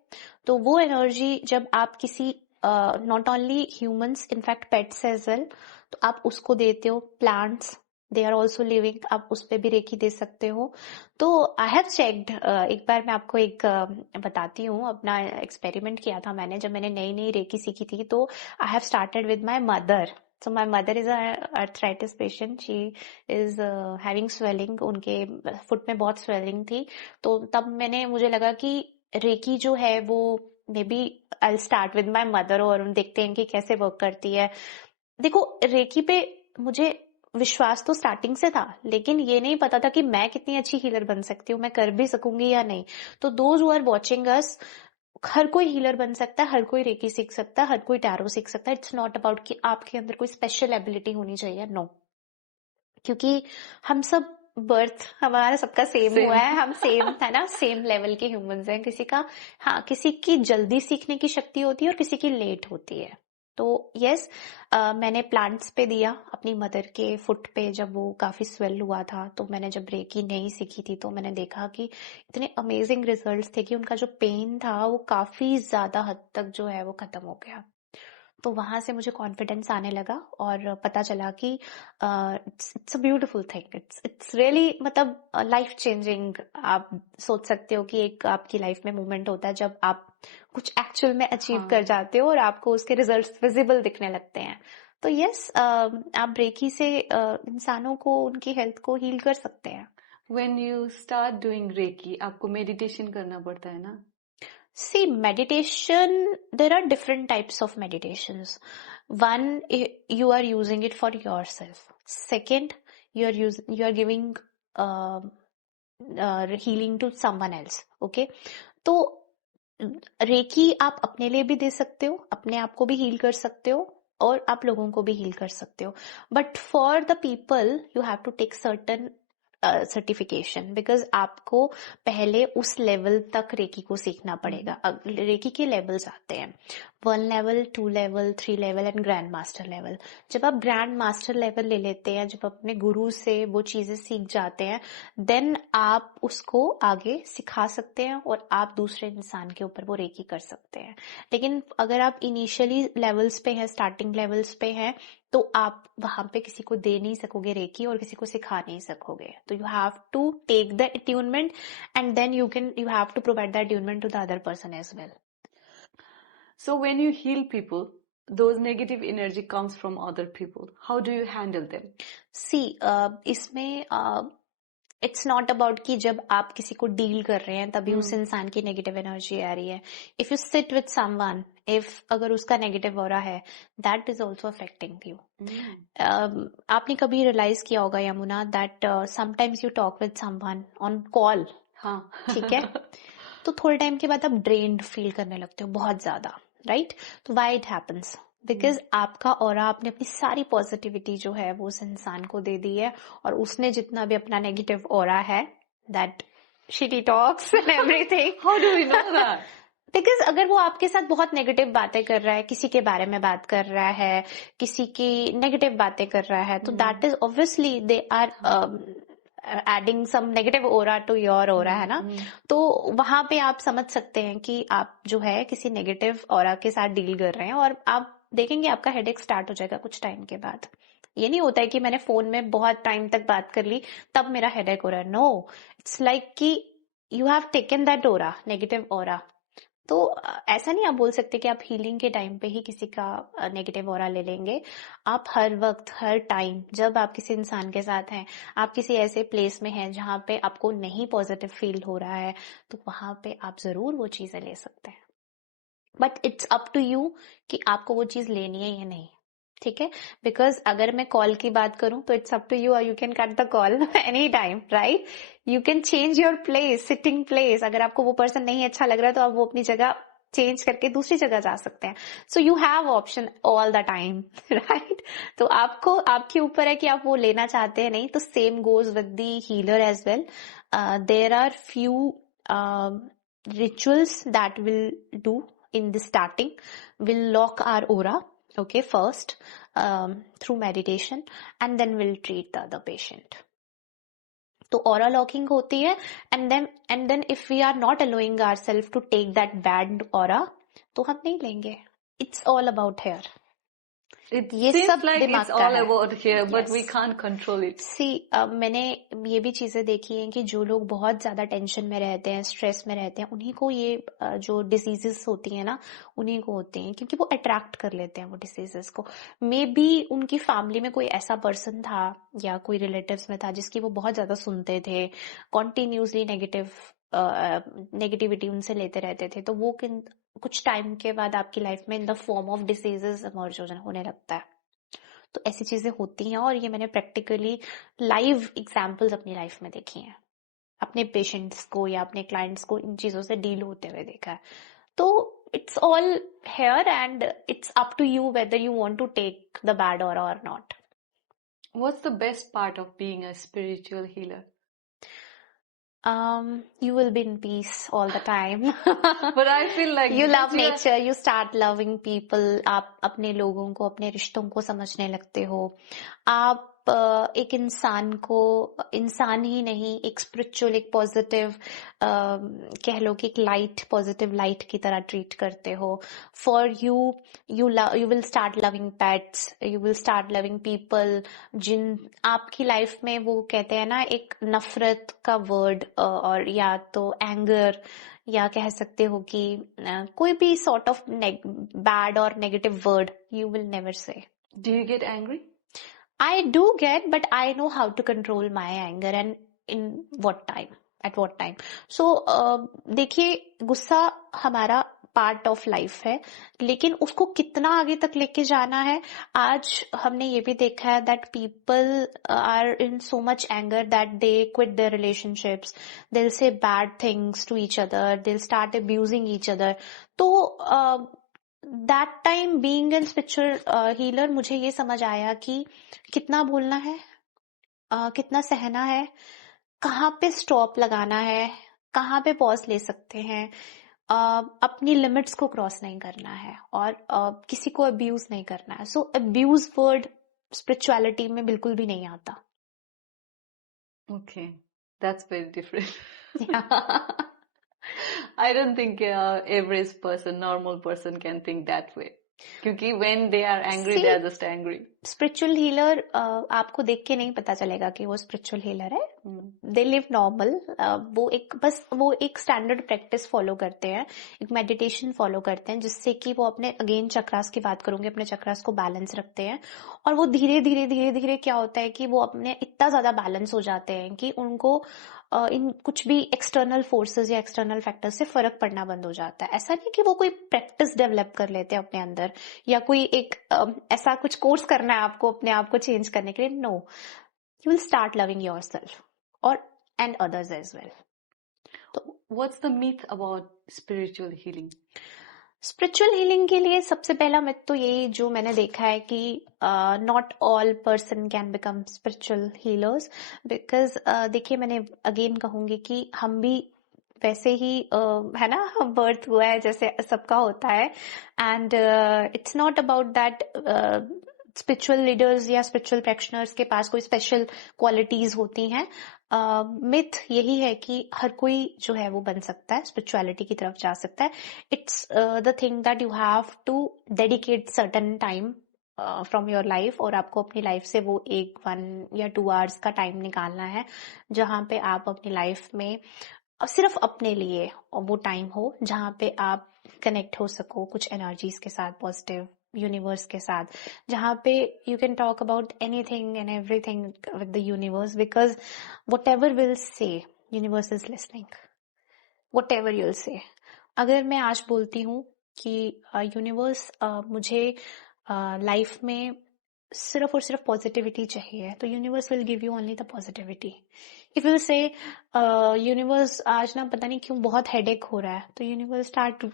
तो वो एनर्जी जब आप किसी not only humans, in fact pets as well, तो आप उसको देते हो. Plants, they are also living, आप उस पर भी रेकी दे सकते हो. तो आई हैव चेक्ड, एक बार मैं आपको एक बताती हूँ, अपना एक्सपेरिमेंट किया था मैंने जब मैंने नई नई रेकी सीखी थी. तो I have started with my mother. So my mother is a arthritis patient. She is having swelling. उनके फुट में बहुत swelling थी. तो तब मुझे लगा कि रेकी जो है वो maybe I start with my mother, और देखते हैं कि कैसे वर्क करती है. देखो, रेकी पे मुझे विश्वास तो स्टार्टिंग से था, लेकिन ये नहीं पता था कि मैं कितनी अच्छी हीलर बन सकती हूँ, मैं कर भी सकूंगी या नहीं. तो those who are watching us, हर कोई हीलर बन सकता है, हर कोई रेकी सीख सकता है, हर कोई टैरो सीख सकता है. इट्स नॉट अबाउट कि आपके अंदर कोई स्पेशल एबिलिटी होनी चाहिए. नो, क्योंकि हम सब बर्थ हमारा सबका सेम हुआ है, हम सेम है ना, सेम लेवल के ह्यूमंस हैं. किसी का, हाँ, किसी की जल्दी सीखने की शक्ति होती है और किसी की लेट होती है. तो यस, मैंने प्लांट्स पे दिया अपनी मदर के फुट पे. जब वो काफी स्वेल हुआ था, तो मैंने जब रेकी नहीं सीखी थी, तो मैंने देखा कि इतने अमेजिंग रिजल्ट्स थे कि उनका जो पेन था वो काफी ज्यादा हद तक जो है वो खत्म हो गया. तो वहां से मुझे कॉन्फिडेंस आने लगा और पता चला कि it's a beautiful thing. It's really, मतलब लाइफ चेंजिंग. आप सोच सकते हो कि एक आपकी लाइफ में मोमेंट होता है जब आप कुछ एक्चुअल में अचीव कर जाते हो और आपको उसके रिजल्ट्स विजिबल दिखने लगते हैं. तो यस, आप रेकी से इंसानों को, उनकी हेल्थ को हील कर सकते हैं. When you start doing Reiki, आपको मेडिटेशन करना पड़ता है ना? See, meditation, there are different types of meditations. One, you are using it for yourself. Second, you are giving healing to someone else. Okay? तो recce आप अपने लिए भी दे सकते हो, अपने आप को भी हील कर सकते हो, और आप लोगों को भी हील कर सकते हो. But for the people you have to take certain certification, because आपको पहले उस लेवल तक रेकी को सीखना पड़ेगा. रेकी के लेवल्स आते हैं, 1 level, 2 level, 3 level and grand master level. जब आप ग्रैंड मास्टर लेवल ले लेते हैं, जब अपने गुरु से वो चीजें सीख जाते हैं, देन आप उसको आगे सिखा सकते हैं और आप दूसरे इंसान के ऊपर वो रेकी कर सकते हैं. लेकिन अगर आप इनिशियली लेवल्स पे हैं, स्टार्टिंग लेवल्स पे हैं, तो आप वहां पे किसी को दे नहीं सकोगे रेकी और किसी को सिखा नहीं सकोगे. तो you have to take the attunement and then you have to provide the attunement to the other person as well. So when you heal people, those negative energy comes from other people. How do you handle them? See, इसमें it's not about कि जब आप किसी को deal कर रहे हैं तभी उस इंसान की नेगेटिव एनर्जी आ रही है. If you sit with someone, if अगर उसका नेगेटिव ऑरा है, that is also affecting you. आपने कभी रियलाइज किया होगा Yamuna that sometimes you talk with someone on call. हाँ. ठीक है. तो थोड़े टाइम के बाद आप ड्रेन्ड फील करने लगते हो बहुत ज्यादा, राइट? तो व्हाई इट हैपेंस? बिकॉज आपका ऑरा, आपने अपनी सारी पॉजिटिविटी जो है वो उस इंसान को दे दी है, और उसने जितना भी अपना नेगेटिव ऑरा है, that shitty talks and everything. How do we know that? Because अगर वो आपके साथ बहुत नेगेटिव बातें कर रहा है, किसी के बारे में बात कर रहा है, किसी की नेगेटिव बातें कर रहा है, तो that is obviously they are adding some negative aura to your aura, है ना? तो वहां पे आप समझ सकते हैं कि आप जो है किसी नेगेटिव ओरा के साथ डील कर रहे हैं, और आप देखेंगे आपका हेडेक स्टार्ट हो जाएगा कुछ टाइम के बाद. ये नहीं होता है कि मैंने फोन में बहुत टाइम तक बात कर ली तब मेरा हेडेक हो रहा है. नो, इट्स लाइक कि you have taken that aura, negative aura. तो ऐसा नहीं आप बोल सकते कि आप हीलिंग के टाइम पे ही किसी का नेगेटिव ऑरा ले लेंगे. आप हर वक्त, हर टाइम, जब आप किसी इंसान के साथ हैं, आप किसी ऐसे प्लेस में हैं जहां पे आपको नहीं पॉजिटिव फील हो रहा है, तो वहां पे आप जरूर वो चीजें ले सकते हैं. But it's up to you कि आपको वो चीज लेनी है या नहीं. ठीक है? बिकॉज अगर मैं कॉल की बात करूं तो it's up to you, you can cut the call any time, right? You can change your place, sitting place. अगर आपको वो पर्सन नहीं अच्छा लग रहा है तो आप वो अपनी जगह चेंज करके दूसरी जगह जा सकते हैं. सो you have option all the time, right? तो आपको, आपके ऊपर है कि आप वो लेना चाहते हैं नहीं. तो same goes with the healer as well. There are few rituals that will do in the starting. Will lock our aura, okay, first, through meditation, and then we'll treat the other patient. तो aura locking होती है, and then if we are not allowing ourselves to take that bad aura, तो हम नहीं लेंगे. It's all about here. It ये seems सब like दिमाग it's का all है. about here, but we Yes. can't control it. सी मैंने ये भी चीजें देखी हैं कि जो लोग बहुत ज्यादा टेंशन में रहते हैं, स्ट्रेस में रहते हैं, उन्हीं को ये जो डिसीजेस होती हैं ना, उन्हीं को होती हैं, क्योंकि वो अट्रैक्ट कर लेते हैं वो डिसीजेस को. मे बी उनकी फैमिली में कोई ऐसा पर्सन था या कोई रिलेटिव्स में था जिसकी वो बहुत ज्यादा सुनते थे, कॉन्टिन्यूसली नेगेटिविटी उनसे लेते रहते थे, तो वो कुछ टाइम के बाद आपकी लाइफ में in the form of diseases emerge होने लगता है. तो ऐसी चीजें होती हैं, और ये मैंने प्रैक्टिकली लाइव एग्जाम्पल्स अपनी लाइफ में देखी हैं. अपने पेशेंट्स को या अपने क्लाइंट्स को इन चीजों से डील होते हुए देखा है. तो it's all here, and it's up to you whether you want to take the bad और not. What's the best part of being a spiritual healer? You will be in peace all the time. But I feel like you because love you are- nature, you start loving people. आप अपने लोगों को, अपने रिश्तों को समझने लगते हो. आप एक इंसान को इंसान ही नहीं, एक स्पिरिचुअल, एक पॉजिटिव, कह लो कि एक लाइट, पॉजिटिव लाइट की तरह ट्रीट करते हो. For you will start loving pets, you will start loving people. जिन आपकी लाइफ में, वो कहते हैं ना, एक नफरत का वर्ड, और या तो एंगर, या कह सकते हो कि कोई भी सॉर्ट ऑफ बैड और negative word you will never say. Do you get angry? I do get, but I know how to control my anger and in what time, at what time. So देखिए, गुस्सा हमारा part of life है, लेकिन उसको कितना आगे तक लेके जाना है. आज हमने ये भी देखा है that people are in so much anger that they quit their relationships, they will say bad things to each other, they will start abusing each other. तो that time being an spiritual healer, मुझे ये समझ आया कि कितना बोलना है, कितना सहना है, कहाँ पे स्टॉप लगाना है, कहाँ पे पॉज ले सकते हैं, अपनी लिमिट्स को क्रॉस नहीं करना है, और किसी को अब्यूज नहीं करना है. सो अब्यूज वर्ड स्पिरिचुअलिटी में बिल्कुल भी नहीं आता. Okay, that's very different. Yeah. I don't think average person, normal person can think that way. क्योंकि when they are angry, they are just angry. Spiritual healer आपको देख के नहीं पता चलेगा कि वो स्पिरिचुअल हीलर है. They live normal. वो एक स्टैंडर्ड प्रैक्टिस फॉलो करते हैं, एक मेडिटेशन फॉलो करते हैं, जिससे कि वो अपने, अगेन चक्रास की बात करूंगी, अपने चक्रास को बैलेंस रखते हैं. और वो धीरे धीरे धीरे धीरे क्या होता है कि वो अपने इतना ज्यादा बैलेंस हो जाते हैं कि उनको इन कुछ भी एक्सटर्नल फोर्सेस या एक्सटर्नल फैक्टर्स से फर्क पड़ना बंद हो जाता है. ऐसा नहीं कि वो कोई प्रैक्टिस डेवलप कर लेते हैं अपने अंदर, या कोई एक ऐसा कुछ कोर्स करना है आपको अपने आप को चेंज करने के लिए. No, you will start loving yourself और एंड अदर्स एज वेल. तो what's the myth about spiritual healing? Spiritual healing के लिए सबसे पहला मिथ तो यही जो मैंने देखा है कि not all person can become spiritual healers. Because देखिए, मैंने अगेन कहूंगी कि हम भी वैसे ही है ना, बर्थ हुआ है जैसे सबका होता है. And it's not about that spiritual leaders या स्पिरिचुअल प्रैक्टिशनर्स के पास कोई स्पेशल क्वालिटीज होती हैं. मिथ यही है कि हर कोई जो है वो बन सकता है, स्पिरिचुअलिटी की तरफ जा सकता है. It's the thing that you have to dedicate certain time from your life, और आपको अपनी लाइफ से वो 1 या 2 आवर्स का टाइम निकालना है जहां पे आप अपनी लाइफ में सिर्फ अपने लिए वो टाइम हो, जहां पे आप कनेक्ट हो सको कुछ एनर्जीज के साथ, पॉजिटिव यूनिवर्स के साथ, जहां पे you can talk about anything and everything with the universe. Because what ever will say, universe is listening. What ever you'll से, अगर मैं आज बोलती हूँ कि यूनिवर्स मुझे लाइफ में सिर्फ और सिर्फ पॉजिटिविटी चाहिए, तो universe will give you only the positivity. If will say universe आज ना पता नहीं क्यों बहुत हेडेक हो रहा है, तो universe start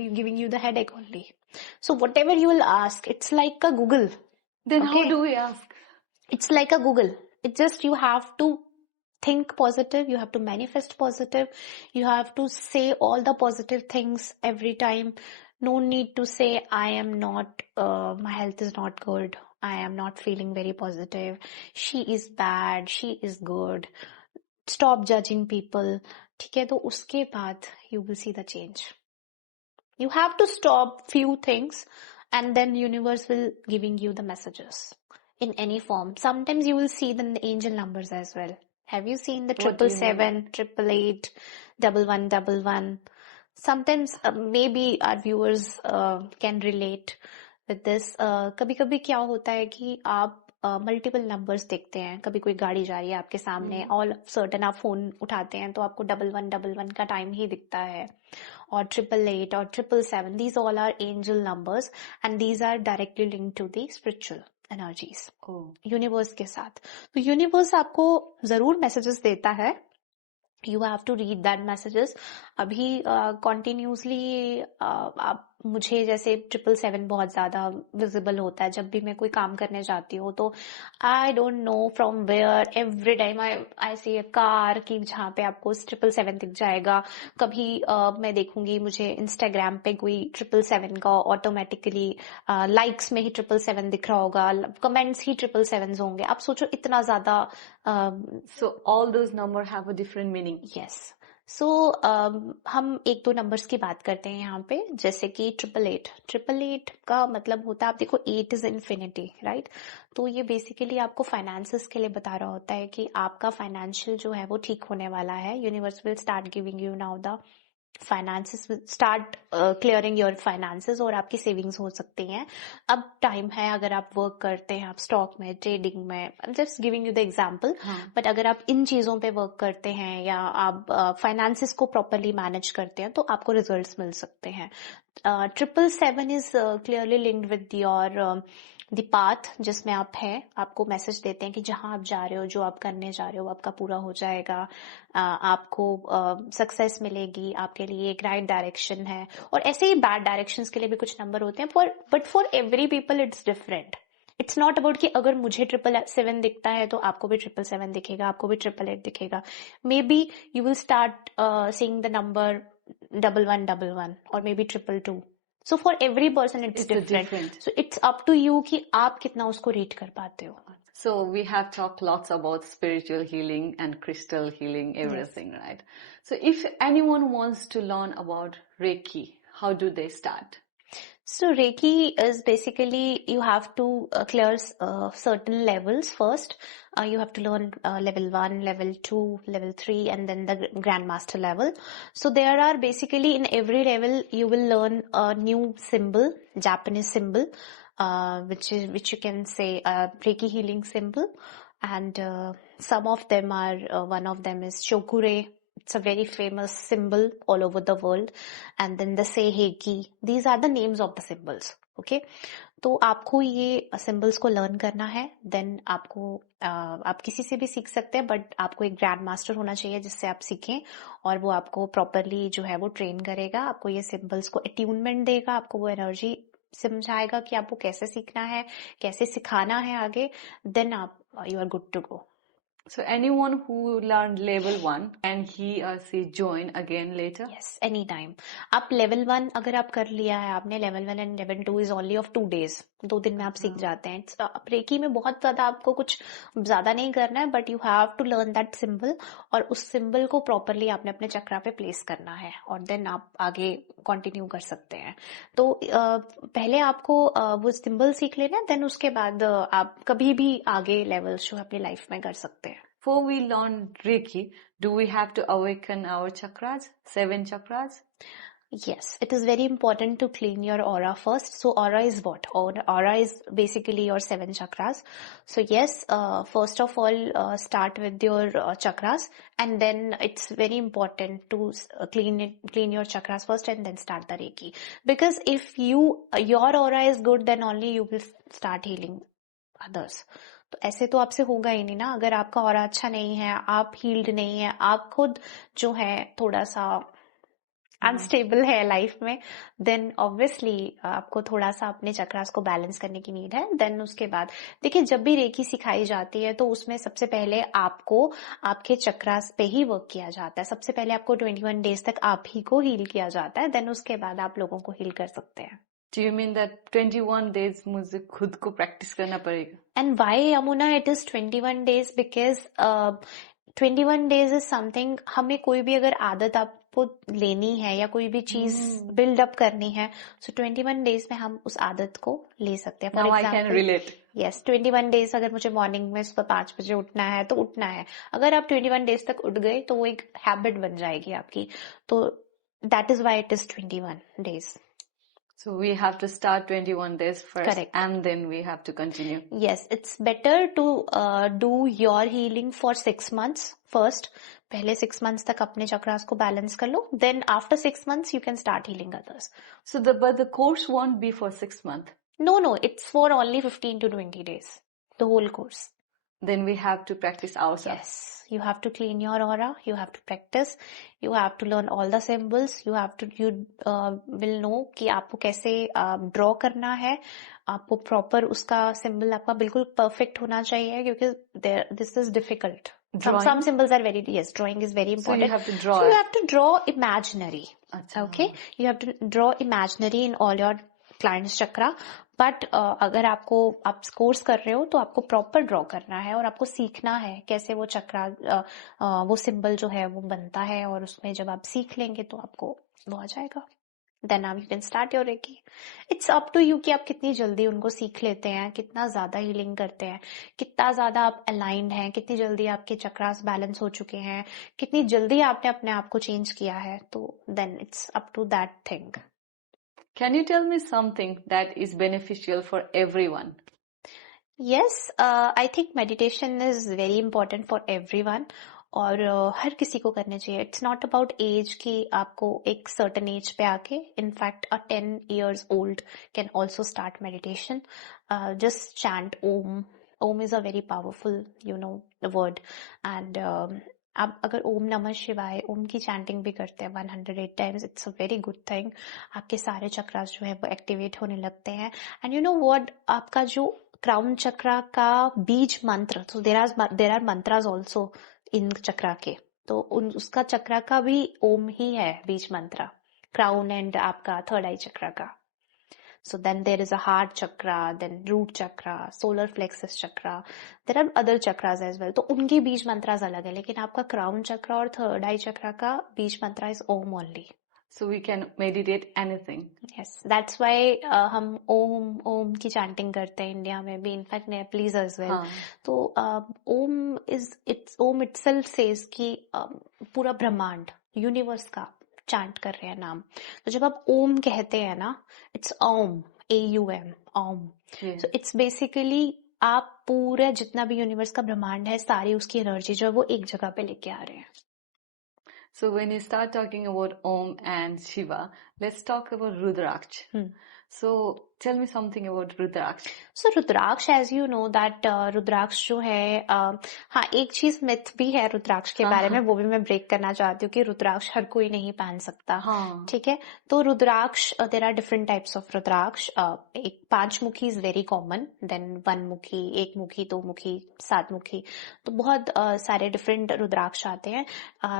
giving you the headache only. So what ever you will ask, it's like a Google. Then how do we ask? It's like a Google. It's just you have to think positive, you have to manifest positive, you have to say all the positive things every time. No need to say I am not, my health is not good, I am not feeling very positive, she is bad, she is good. Stop judging people. ठीक है, तो उसके बाद you will see the change. You have to stop few things, and then universe will giving you the messages in any form. Sometimes you will see the angel numbers as well. Have you seen the What do you 777, 888, 1111? Sometimes maybe our viewers can relate with this. कभी कभी क्या होता है कि आप multiple numbers देखते हैं, कभी कोई गाड़ी जा रही है आपके सामने, ऑल सर्टन आप फोन उठाते हैं तो आपको 1111 का टाइम ही दिखता है, और 888 और 777. These all are angel numbers and these are directly linked to the spiritual energies, universe के साथ. तो यूनिवर्स आपको जरूर मैसेजेस देता है, you have to read that messages. अभी कॉन्टिन्यूसली आप मुझे जैसे 777 बहुत ज्यादा विजिबल होता है जब भी मैं कोई काम करने जाती हूँ, तो I don't know from where every time I see a car की जहाँ पे आपको 777 दिख जाएगा. कभी मैं देखूंगी मुझे इंस्टाग्राम पे कोई 777 का ऑटोमेटिकली लाइक्स में ही 777 दिख रहा होगा, कमेंट्स ही 777 होंगे. आप सोचो इतना ज्यादा. So all those numbers have a different meaning. Yes. So हम 1-2 नंबर्स की बात करते हैं यहाँ पे, जैसे कि 888. 888 का मतलब होता है, आप देखो 8 इज इन्फिनिटी, राइट. तो ये बेसिकली आपको फाइनेंसेस के लिए बता रहा होता है कि आपका फाइनेंशियल जो है वो ठीक होने वाला है. Universe will start giving you now the finances, start clearing your finances, और आपकी सेविंग्स हो सकती हैं. अब टाइम है, अगर आप वर्क करते हैं, आप स्टॉक में, ट्रेडिंग में, I am just giving you the example, but अगर आप इन चीजों पे वर्क करते हैं या आप फाइनेंसेस को प्रॉपरली मैनेज करते हैं, तो आपको रिजल्ट्स मिल सकते हैं. 777 is clearly linked with your the path जिसमें आप हैं. आपको मैसेज देते हैं कि जहां आप जा रहे हो, जो आप करने जा रहे हो, आपका पूरा हो जाएगा, आपको सक्सेस मिलेगी, आपके लिए एक राइट डायरेक्शन है. और ऐसे ही बैड डायरेक्शंस के लिए भी कुछ नंबर होते हैं, but for every people it's different. It's not about कि अगर मुझे 777 दिखता है तो आपको भी 777 दिखेगा, आपको भी 888 दिखेगा. May be you will start seeing the number 1111 और may be 222. So for every person it's different. So it's up to you कि आप कितना उसको read कर पाते हो. So we have talked lots about spiritual healing and crystal healing, everything, yes. Right? So if anyone wants to learn about Reiki, how do they start? So Reiki is basically you have to clear certain levels first. You have to learn level 1, level 2, level 3, and then the Grandmaster level. So there are basically in every level you will learn a new symbol, Japanese symbol, which you can say a Reiki healing symbol. And some of them are, one of them is Shokure. It's a very famous symbol all over the world. And then the Seiheki. These are the names of the symbols. Okay. तो आपको ये symbols को learn करना है. Then आपको आप किसी से भी सीख सकते हैं, बट आपको एक ग्रैंड मास्टर होना चाहिए जिससे आप सीखें, और वो आपको प्रॉपरली जो है वो ट्रेन करेगा, आपको ये सिंबल्स को अट्यूनमेंट देगा, आपको वो एनर्जी समझाएगा कि आपको कैसे सीखना है, कैसे सिखाना है आगे. देन आप you are good to go. So anyone who learned level 1, can he or she join again later? Yes, anytime. आप level 1 अगर आप कर लिया है आपने, level 1 and level 2 is only of 2 days. 2 दिन में आप सीख जाते हैं. रेकी में बहुत ज्यादा आपको कुछ ज्यादा नहीं करना है, but you have to learn that symbol, और उस सिंबल को प्रॉपरली आपने अपने चक्रा पे प्लेस करना है, और देन आप आगे कंटिन्यू कर सकते हैं. तो पहले आपको वो सिंबल सीख लेना है, देन उसके बाद आप कभी भी आगे लेवल्स जो अपनी लाइफ में कर सकते हैं. Before we learn Reiki, do we have to awaken our chakras, 7 chakras? Yes, it is very important to clean your aura first. So aura is what? Aura is basically your 7 chakras. So yes, first of all, start with your chakras, and then it's very important to clean your chakras first, and then start the Reiki. Because if your aura is good, then only you will start healing others. तो ऐसे तो आपसे होगा ही नहीं ना. अगर आपका aura अच्छा नहीं है, आप हील्ड नहीं है, आप खुद जो है थोड़ा सा अनस्टेबल है लाइफ में, देन ऑब्वियसली आपको थोड़ा सा अपने चक्रास को बैलेंस करने की नीड है. देन उसके बाद देखिए, जब भी रेकी सिखाई जाती है तो उसमें सबसे पहले आपको आपके चक्रास पे ही वर्क किया जाता है. सबसे पहले आपको 21 डेज तक आप ही को हील किया जाता है, देन उसके बाद आप लोगों को हील कर सकते हैं. Do you mean that 21 days मुझे खुद को प्रैक्टिस करना पड़ेगा? And why, Yamuna, it is 21 days? Because 21 days is something, हमें कोई भी अगर आदत आपको लेनी है या कोई भी चीज बिल्ड अप करनी है, so 21 days में हम उस आदत को ले सकते हैं. Now I can relate. Yes, 21 days अगर मुझे मॉर्निंग में सुबह 5 बजे उठना है तो उठना है. अगर आप 21 days तक उठ गए तो वो एक हैबिट बन जाएगी आपकी. तो that is why it is 21 days. So we have to start 21 days first. Correct. And then we have to continue. Yes, it's better to do your healing for 6 months first. पहले 6 months तक अपने चक्रास को balance कर लो. Then after 6 months you can start healing others. So but the course won't be for 6 months. No, it's for only 15 to 20 days. The whole course. Then we have to practice ourselves. Yes, you have to clean your aura. You have to practice. You have to learn all the symbols. You will know कि आपको कैसे draw करना है. आपको proper उसका symbol आपका बिल्कुल perfect होना चाहिए, क्योंकि this is difficult. Some symbols are drawing is very important. So you have to draw. So you have to draw imaginary. Achha. Okay, you have to draw imaginary in all your client's chakra. But अगर आप course कर रहे हो तो आपको proper draw करना है, और आपको सीखना है कैसे वो चक्रा वो सिंबल जो है वो बनता है, और उसमें जब आप सीख लेंगे तो आपको वो आ जाएगा. देन आप you can start your reiki. It's up to you कि आप कितनी जल्दी उनको सीख लेते हैं, कितना ज्यादा हीलिंग करते हैं, कितना ज्यादा आप अलाइंड हैं, कितनी जल्दी आपके चक्रास बैलेंस हो चुके हैं, कितनी जल्दी आपने अपने आप को चेंज किया है. तो then it's up to that thing. Can you tell me something that is beneficial for everyone? Yes, I think meditation is very important for everyone. और हर किसी को करना चाहिए. इट्स नॉट अबाउट एज कि आपको एक सर्टन एज पे आके, in fact a 10 years old can also start meditation. Just chant Om. Om is a very powerful word. And आप अगर ओम नमः शिवाय ओम की चैंटिंग भी करते हैं 108 times, it's a very good thing. आपके सारे चक्रास जो है वो एक्टिवेट होने लगते हैं. एंड यू नो व्हाट, आपका जो क्राउन चक्रा का बीज मंत्र, so there are mantras also इन चक्रा के, तो उसका चक्रा का भी ओम ही है बीज मंत्र. क्राउन एंड आपका थर्ड आई चक्रा का. So then there is a heart chakra, then root chakra, solar plexus chakra. There are other chakras as well. तो उनके बीज मंत्रास अलग है, लेकिन आपका क्राउन चक्रा और थर्ड आई चक्रा का बीज मंत्रा is Om only. So we can meditate anything. Yes, that's why हम ओम की चैंटिंग करते हैं इंडिया में भी, इनफैक्ट नेपालीज एज वेल. तो ओम इटसेल्फ सेज कि पूरा ब्रह्मांड, यूनिवर्स का चैंट कर रहे हैं नाम. तो जब आप ओम कहते हैं ना, it's Om, AUM, Om. So it's basically आप पूरा जितना भी यूनिवर्स का ब्रह्मांड है, सारी उसकी एनर्जी जो है वो एक जगह पे लेके आ रहे हैं. So when you start talking about Om and Shiva, let's talk about Rudraksh. So tell me something about Rudraksh. So Rudraksh, as you know that Rudraksh जो है, हाँ एक चीज मिथ भी है रुद्राक्ष के बारे में, वो भी मैं ब्रेक करना चाहती हूँ कि रुद्राक्ष हर कोई नहीं पहन सकता. ठीक है. तो rudraksha, there are different types of rudraksha. एक 5 मुखी इज वेरी कॉमन, देन 1 मुखी, 1 मुखी, 2 मुखी, 7 मुखी. तो बहुत सारे डिफरेंट रुद्राक्ष आते हैं.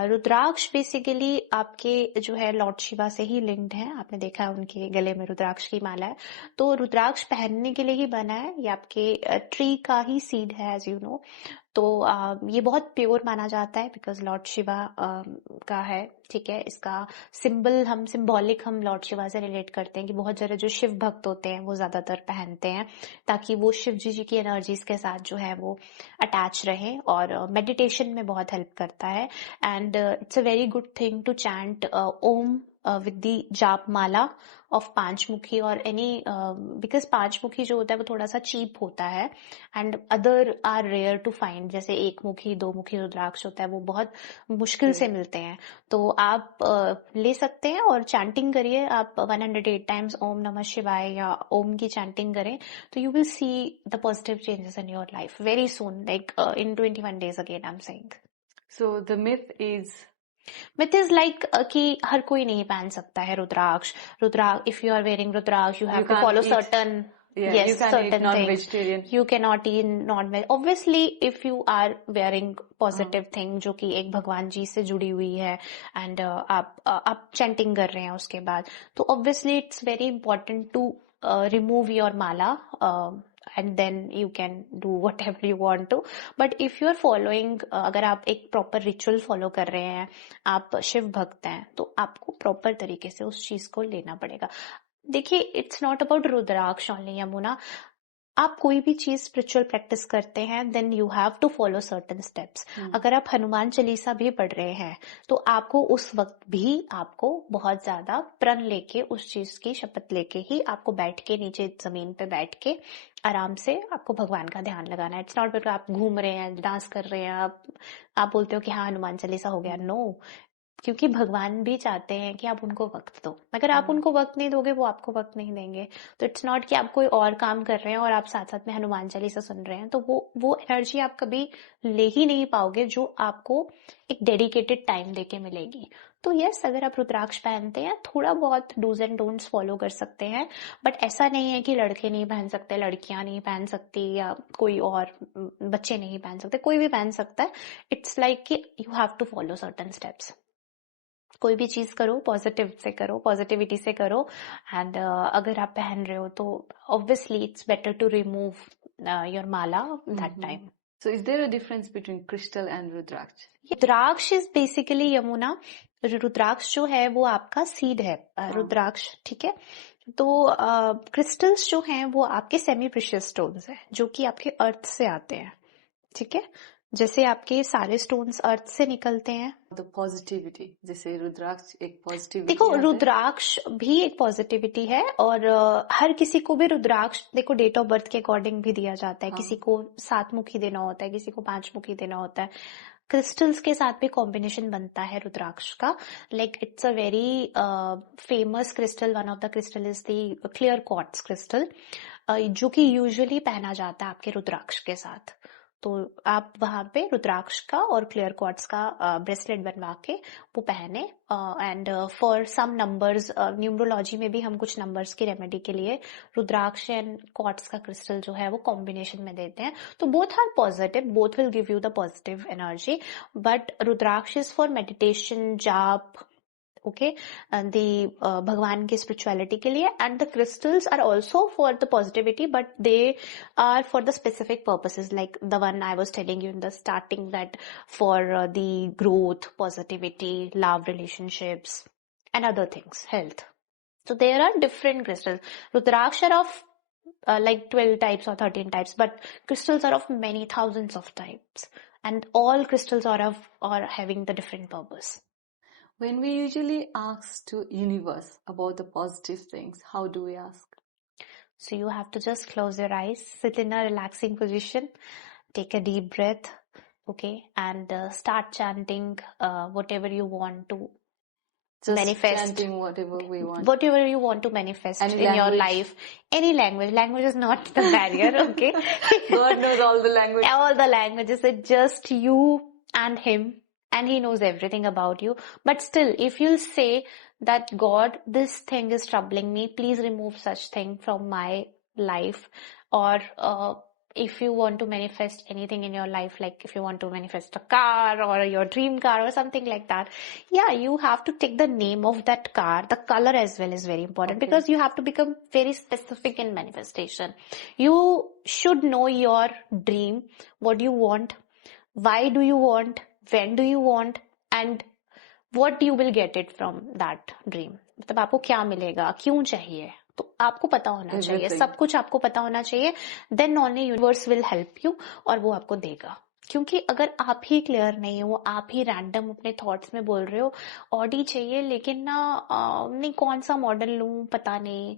रुद्राक्ष बेसिकली आपके जो है लॉर्ड शिवा से ही लिंक्ड है. आपने देखा है उनके गले में रुद्राक्ष की माला है. तो रुद्राक्ष पहनने के लिए ही बना है. ये आपके ट्री का ही सीड है, एज यू नो. तो ये बहुत प्योर माना जाता है बिकॉज लॉर्ड शिवा का है. ठीक है. इसका सिंबॉलिक हम लॉर्ड शिवा से रिलेट करते हैं कि बहुत सारे जो शिव भक्त होते हैं वो ज्यादातर पहनते हैं ताकि वो शिव जी की एनर्जीज के साथ जो है वो अटैच रहे, और मेडिटेशन में बहुत हेल्प करता है. And it's a very good thing to chant Om with the जाप माला of 5 मुखी और any because 5 मुखी जो होता है वो थोड़ा सा चीप होता है and other are rare to find. जैसे 1 मुखी 2 मुखी रुद्राक्ष होता है वो बहुत मुश्किल से मिलते हैं. तो आप ले सकते हैं और चैंटिंग करिए. आप 108 times ओम नमः शिवाय या ओम की चैंटिंग करें तो you will see the positive changes in your life very soon, like in 21 days again I'm saying. So the myth is like कि हर कोई नहीं पहन सकता है रुद्राक्ष. If you are wearing rudraksha, you have to follow certain certain things. You cannot eat non-veg. Obviously, if you are wearing positive thing जो कि एक भगवान जी से जुड़ी हुई है and आप chanting कर रहे हैं उसके बाद, तो obviously it's very important to remove your mala. And then you can do whatever you want to. But if you are following, अगर आप एक proper ritual follow कर रहे हैं, आप शिव भक्त हैं, तो आपको proper तरीके से उस चीज को लेना पड़ेगा. देखिए, it's not about rudraksha only, Yamuna. आप कोई भी चीज स्पिरिचुअल प्रैक्टिस करते हैं then you have to follow certain steps. अगर आप हनुमान चालीसा भी पढ़ रहे हैं तो आपको उस वक्त भी आपको बहुत ज्यादा प्रण लेके उस चीज की शपथ लेके ही आपको बैठ के नीचे जमीन पे बैठ के आराम से आपको भगवान का ध्यान लगाना है. इट्स नॉट बिकॉज आप घूम रहे हैं, डांस कर रहे हैं, आप बोलते हो कि हाँ हनुमान चालीसा हो गया. नो, क्योंकि भगवान भी चाहते हैं कि आप उनको वक्त दो. अगर आप उनको वक्त नहीं दोगे वो आपको वक्त नहीं देंगे. तो इट्स नॉट कि आप कोई और काम कर रहे हैं और आप साथ साथ में हनुमान चालीसा सुन रहे हैं, तो वो एनर्जी आप कभी ले ही नहीं पाओगे जो आपको एक डेडिकेटेड टाइम देके मिलेगी. तो यस, अगर आप रुद्राक्ष पहनते हैं थोड़ा बहुत डूज एंड डोंट्स फॉलो कर सकते हैं, बट ऐसा नहीं है कि लड़के नहीं पहन सकते, लड़कियां नहीं पहन सकती, या कोई और बच्चे नहीं पहन सकते, कोई भी पहन सकता है. इट्स लाइक कि you have to follow certain steps. कोई भी चीज करो पॉजिटिव से करो, पॉजिटिविटी से करो. एंड अगर आप पहन रहे हो तो obviously it's better to remove your mala that time. So is there a difference between crystal and Rudraksh? Rudraksha is basically Yamuna, rudraksha जो है वो आपका सीड है. रुद्राक्ष, ठीक है. तो क्रिस्टल्स जो हैं वो आपके सेमी प्रेशियस स्टोन्स हैं जो कि आपके अर्थ से आते हैं. ठीक है. जैसे आपके सारे स्टोन्स अर्थ से निकलते हैं. The positivity, जैसे रुद्राक्ष एक पॉजिटिविटी. देखो, रुद्राक्ष भी एक पॉजिटिविटी है और हर किसी को भी रुद्राक्ष देखो डेट ऑफ बर्थ के अकॉर्डिंग भी दिया जाता है. किसी को 7 मुखी देना होता है, किसी को 5 मुखी देना होता है. क्रिस्टल्स के साथ भी कॉम्बिनेशन बनता है रुद्राक्ष का. Like it's a very famous crystal. One of the crystal is the clear quartz crystal, जो कि यूजुअली पहना जाता है आपके रुद्राक्ष के साथ. तो आप वहां पे रुद्राक्ष का और क्लियर क्वार्ट्ज का ब्रेसलेट बनवा के वो पहने. And for some numbers, numerology में भी हम कुछ नंबर्स की रेमेडी के लिए रुद्राक्ष एंड क्वार्ट्ज का क्रिस्टल जो है वो कॉम्बिनेशन में देते हैं. तो both are positive, both will give you the positive energy. But rudraksha is for meditation, jaap, okay, भगवान की स्पिरिचुअलिटी के लिए. And the crystals are also for the positivity but they are for the specific purposes, like the one I was telling you in the starting that for the growth, positivity, love, relationships and other things, health. So there are different crystals. Rudraksh are of like 12 types or 13 types, but crystals are of many thousands of types, and all crystals are having the different purpose. When we usually ask to universe about the positive things, how do we ask? So you have to just close your eyes, sit in a relaxing position, take a deep breath, okay, and start chanting whatever you want to Just manifest. chanting whatever we want. Whatever you want to manifest Any in your language? life. Any language. Language is not the barrier, okay? God knows all the languages. All the languages. It's just you and him, and he knows everything about you. But still, if you'll say that, God, this thing is troubling me, please remove such thing from my life. Or if you want to manifest anything in your life, like if you want to manifest a car or your dream car or something like that, yeah, you have to take the name of that car. The color as well is very important, Okay. because you have to become very specific in manifestation. You should know your dream, what you want, why do you want, when do you want, and what you will get it from that dream. मतलब आपको क्या मिलेगा, क्यों चाहिए, तो आपको पता होना चाहिए, Everything. सब कुछ आपको पता होना चाहिए. Then only universe will help you, और वो आपको देगा. क्योंकि अगर आप ही क्लियर नहीं हो, आप ही रैंडम अपने थॉट्स में बोल रहे हो ऑडी चाहिए लेकिन ना नहीं कौन सा मॉडल लूं पता नहीं.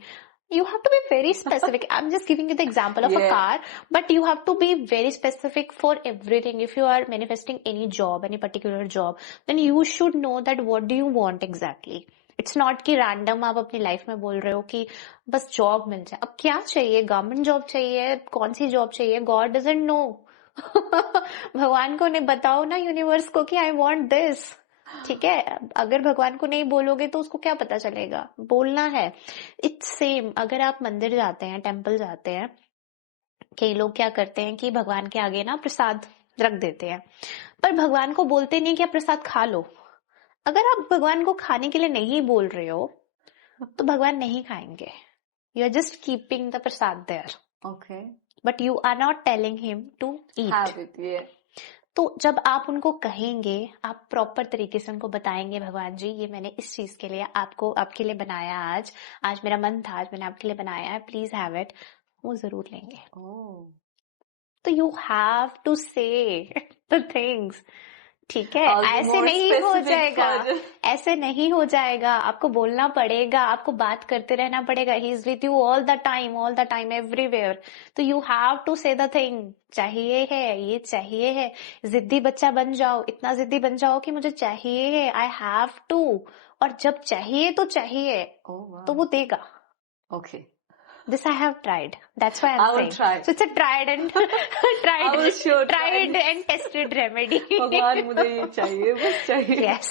You have to be very specific. I'm just giving you the example of a car, but you have to be very specific for everything. If you are manifesting any job, any particular job, then you should know that what do you want exactly. It's not कि random आप अपनी life में बोल रहे हो कि बस job मिल जाए. अब क्या चाहिए, गवर्नमेंट जॉब चाहिए, कौन सी जॉब चाहिए, गॉड डजंट नो. भगवान को नहीं बताओ ना यूनिवर्स को कि आई वांट दिस. ठीक है, अगर भगवान को नहीं बोलोगे तो उसको क्या पता चलेगा, बोलना है. इट्स सेम अगर आप मंदिर जाते हैं, टेम्पल जाते हैं, कई लोग क्या करते हैं कि भगवान के आगे ना प्रसाद रख देते हैं, पर भगवान को बोलते नहीं कि आप प्रसाद खा लो. अगर आप भगवान को खाने के लिए नहीं बोल रहे हो तो भगवान नहीं खाएंगे. You are just keeping the prasad there. Okay. But you are not telling him to eat. Have it, yeah. तो जब आप उनको कहेंगे, आप प्रॉपर तरीके से उनको बताएंगे, भगवान जी ये मैंने इस चीज के लिए आपके लिए बनाया, आज मेरा मन था, आज मैंने आपके लिए बनाया है, प्लीज हैव इट, वो जरूर लेंगे. तो यू हैव टू से द थिंग्स. ठीक है, ऐसे नहीं हो जाएगा, ऐसे नहीं हो जाएगा. आपको बोलना पड़ेगा, आपको बात करते रहना पड़ेगा. He is with you all the time everywhere. तो यू हैव टू से द थिंग. चाहिए है, ये चाहिए है. जिद्दी बच्चा बन जाओ, इतना जिद्दी बन जाओ कि मुझे चाहिए है, आई हैव टू. और जब चाहिए तो चाहिए, तो वो देगा. Okay. This I have tried. That's why I'm saying. I will try. So it's a tried and tested remedy. भगवान मुझे ये चाहिए, बस चाहिए. Yes.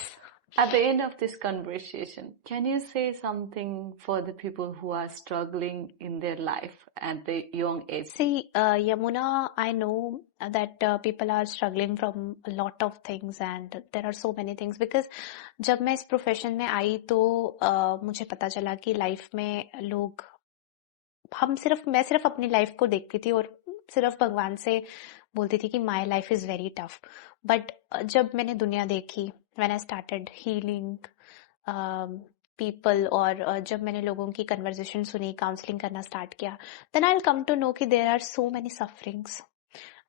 At the end of this conversation, can you say something for the people who are struggling in their life at the young age? See, Yamuna, I know that people are struggling from a lot of things, and there are so many things, because जब मैं इस profession में आई तो मुझे पता चला कि life में लोग, मैं सिर्फ अपनी लाइफ को देखती थी और सिर्फ भगवान से बोलती थी कि my life is very tough. But जब मैंने दुनिया देखी, when I started healing people, और जब मैंने लोगों की कन्वर्सेशन सुनी, काउंसलिंग करना स्टार्ट किया, then I will come to know कि there are so many sufferings,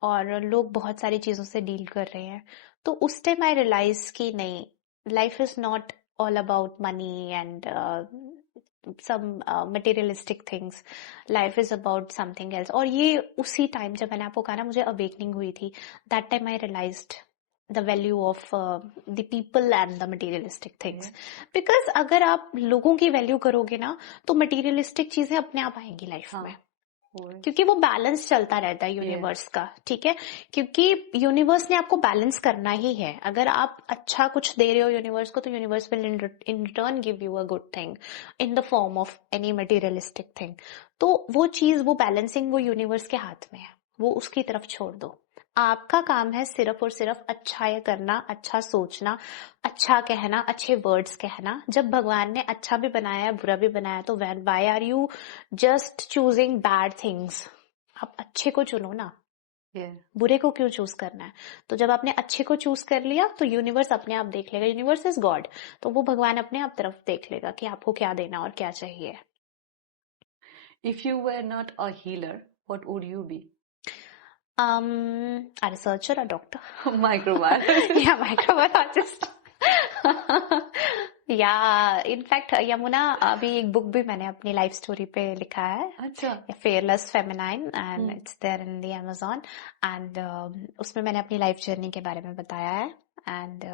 और लोग बहुत सारी चीजों से डील कर रहे हैं. तो उस टाइम आई रियलाइज कि नहीं, life is not all about money and some materialistic things. Life is about something else. और ये उसी टाइम जब मैंने आपको कहा ना मुझे अवेकनिंग हुई थी, that time I realized the value of the people and the materialistic things. Because अगर आप लोगों की वैल्यू करोगे ना तो materialistic चीजें अपने आप आएंगी लाइफ में, क्योंकि वो बैलेंस चलता रहता है यूनिवर्स का. ठीक है, क्योंकि यूनिवर्स ने आपको बैलेंस करना ही है. अगर आप अच्छा कुछ दे रहे हो यूनिवर्स को, तो universe will in return give you a good thing in the form of any materialistic thing. तो वो चीज, वो बैलेंसिंग, वो यूनिवर्स के हाथ में है, वो उसकी तरफ छोड़ दो. आपका काम है सिर्फ और सिर्फ अच्छा करना, अच्छा सोचना, अच्छा कहना, अच्छे वर्ड्स कहना. जब भगवान ने अच्छा भी बनाया, बुरा भी बनाया, तो why are you just choosing bad things? आप अच्छे को चुनो ना. बुरे को क्यों चूज करना है? तो जब आपने अच्छे को चूज कर लिया तो यूनिवर्स अपने आप देख लेगा. यूनिवर्स इज गॉड, तो वो भगवान अपने आप तरफ देख लेगा कि आपको क्या देना और क्या चाहिए. If you were not a healer, what would you be? A researcher, a doctor. Microbiologist. Yeah, microbiologist. या इनफैक्ट यमुना, अभी एक बुक भी मैंने अपनी लाइफ स्टोरी पे लिखा है. अच्छा. Fearless feminine, and it's there in the Amazon. एंड उसमें मैंने अपनी लाइफ जर्नी के बारे में बताया है. एंड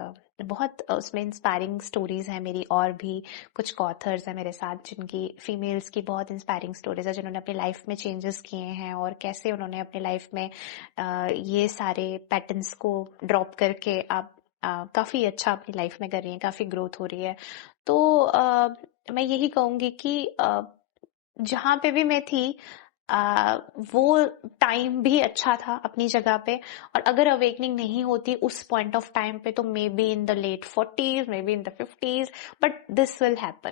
बहुत उसमें इंस्पायरिंग स्टोरीज है मेरी. और भी कुछ ऑथर्स हैं मेरे साथ जिनकी, फीमेल्स की बहुत इंस्पायरिंग स्टोरीज है, जिन्होंने अपनी लाइफ में चेंजेस किए हैं और कैसे उन्होंने अपनी लाइफ में ये सारे पैटर्न्स को ड्रॉप करके आप काफी अच्छा अपनी लाइफ में कर रही हैं, काफी ग्रोथ हो रही है. तो मैं यही कहूंगी कि जहां पे भी मैं थी वो टाइम भी अच्छा था अपनी जगह पे. और अगर अवेकनिंग नहीं होती उस पॉइंट ऑफ टाइम पे, तो maybe in the late 40s, maybe in the 50s, but this will happen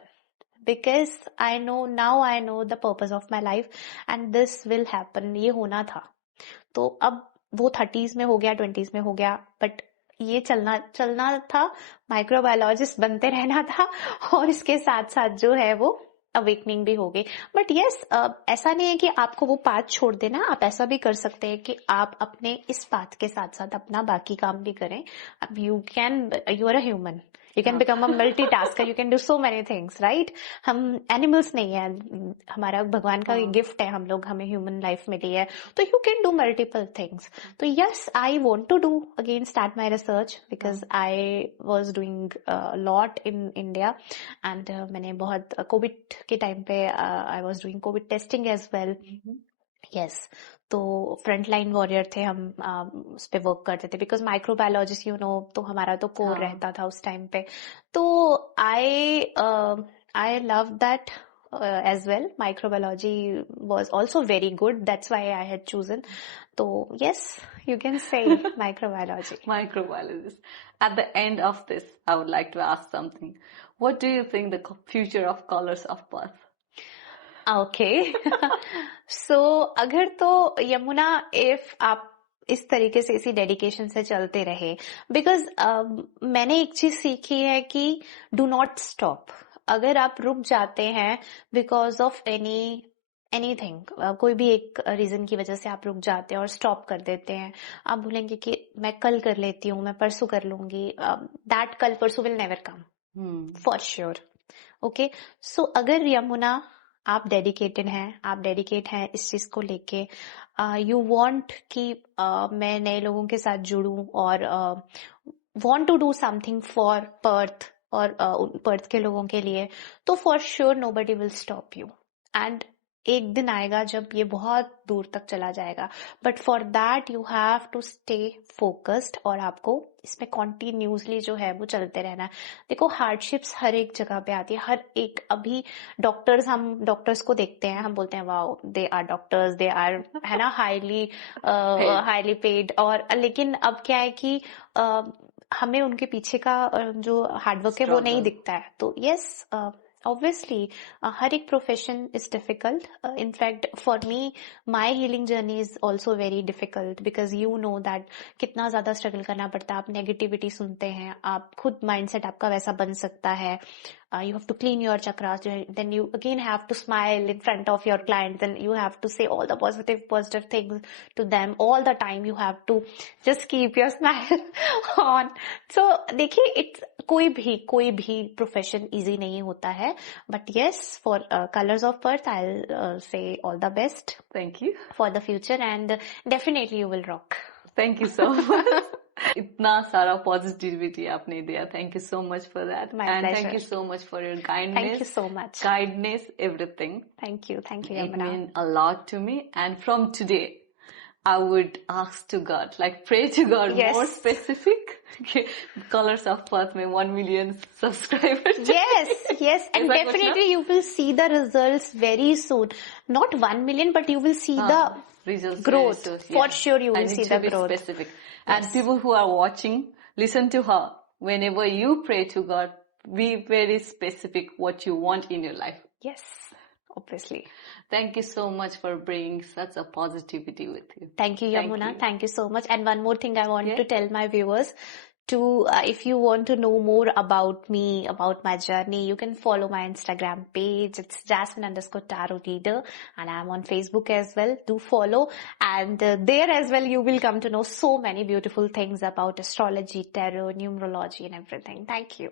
because I know the purpose of my life and this will happen. ये होना था. तो अब वो 30s में हो गया, 20s में हो गया, बट ये चलना था. माइक्रोबायोलॉजिस्ट बनते रहना था. और इसके साथ साथ जो है वो अवेकनिंग भी हो गई. बट यस, ऐसा नहीं है कि आपको वो पाथ छोड़ देना. आप ऐसा भी कर सकते हैं कि आप अपने इस पाथ के साथ साथ अपना बाकी काम भी करें. अब you are a human, you can become a multitasker, you can do so many things, right? हम एनिमल्स नहीं है. हमारा भगवान का गिफ्ट है, हम लोग, हमें ह्यूमन लाइफ मिली है, तो you can do multiple things. तो yes, I want to do again start my research because I was doing lot in India. And मैंने बहुत कोविड के टाइम पे I was doing covid testing as well. Yes, तो front line warrior थे हम, उस पे वर्क करते थे बिकॉज माइक्रोबायोलॉजिस्ट तो हमारा तो कोर रहता था उस टाइम पे. तो I love that as well. Microbiology was also very good. That's why I had chosen. So yes, you can say microbiology. Microbiologist. At the end of this, I would like to ask something. What do you think the future of colors of birth? Okay. So अगर तो Yamuna, if आप इस तरीके से, इसी dedication से चलते रहे, बिकॉज मैंने एक चीज सीखी है कि डू नॉट स्टॉप. अगर आप रुक जाते हैं बिकॉज ऑफ एनीथिंग, कोई भी एक रीजन की वजह से आप रुक जाते हैं और स्टॉप कर देते हैं, आप बोलेंगे कि मैं कल कर लेती हूँ, मैं परसों कर लूंगी, दैट कल परसों will never come for sure. Okay, so अगर यमुना आप डेडिकेटेड हैं, आप डेडिकेट हैं इस चीज को लेके, यू वांट कि मैं नए लोगों के साथ जुड़ूं और want to do something for Perth और पर्थ के लोगों के लिए, तो for sure nobody will stop you. And एक दिन आएगा जब ये बहुत दूर तक चला जाएगा, but for that you have to stay focused और आपको इसमें कॉन्टिन्यूसली जो है वो चलते रहना है. देखो, हार्डशिप्स हर एक जगह पे आती है, हर एक. अभी हम डॉक्टर्स को देखते हैं, हम बोलते हैं wow they are doctors, they are, है ना, हाईली पेड. और लेकिन अब क्या है कि हमें उनके पीछे का जो हार्डवर्क है वो नहीं दिखता है. तो yes, obviously har ek profession is difficult. In fact, for me my healing journey is also very difficult because you know that कितना ज्यादा स्ट्रगल करना पड़ता है. आप नेगेटिविटी सुनते हैं, आप खुद माइंडसेट आपका वैसा बन सकता है. You have to clean your chakras, then you again have to smile in front of your clients, then you have to say all the positive things to them all the time. You have to just keep your smile on. So देखिए, it's कोई भी profession easy नहीं होता है, but yes, for colors of birth I'll say all the best. Thank you for the future and definitely you will rock. Thank you so much. इतना सारा positivity आपने दिया. Thank you so much for that. And thank you so much for your kindness. Thank you so much. Kindness, everything. Thank you It meant a lot to me. And from today I would ask to God, like pray to God, yes, more specific. Okay. Colors of Birth में 1 million subscribers. Yes, and definitely you will see the results very soon. Not 1 million, but you will see the results, growth. For sure you will see the growth. Specific. And people who are watching, listen to her. Whenever you pray to God, be very specific what you want in your life. Yes. obviously. Thank you so much for bringing such a positivity with you. Thank you, Yamuna. Thank you so much. And one more thing I want to tell my viewers. If you want to know more about me, about my journey, you can follow my Instagram page. It's Jasmine_Tarot Reader, and I'm on Facebook as well. Do follow, and there as well you will come to know so many beautiful things about astrology, tarot, numerology, and everything. Thank you.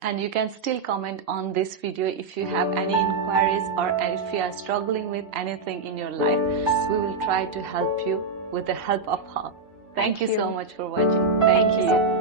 And you can still comment on this video if you have any inquiries or if you are struggling with anything in your life. We will try to help you with the help of her. Thank you so much for watching. Thank you.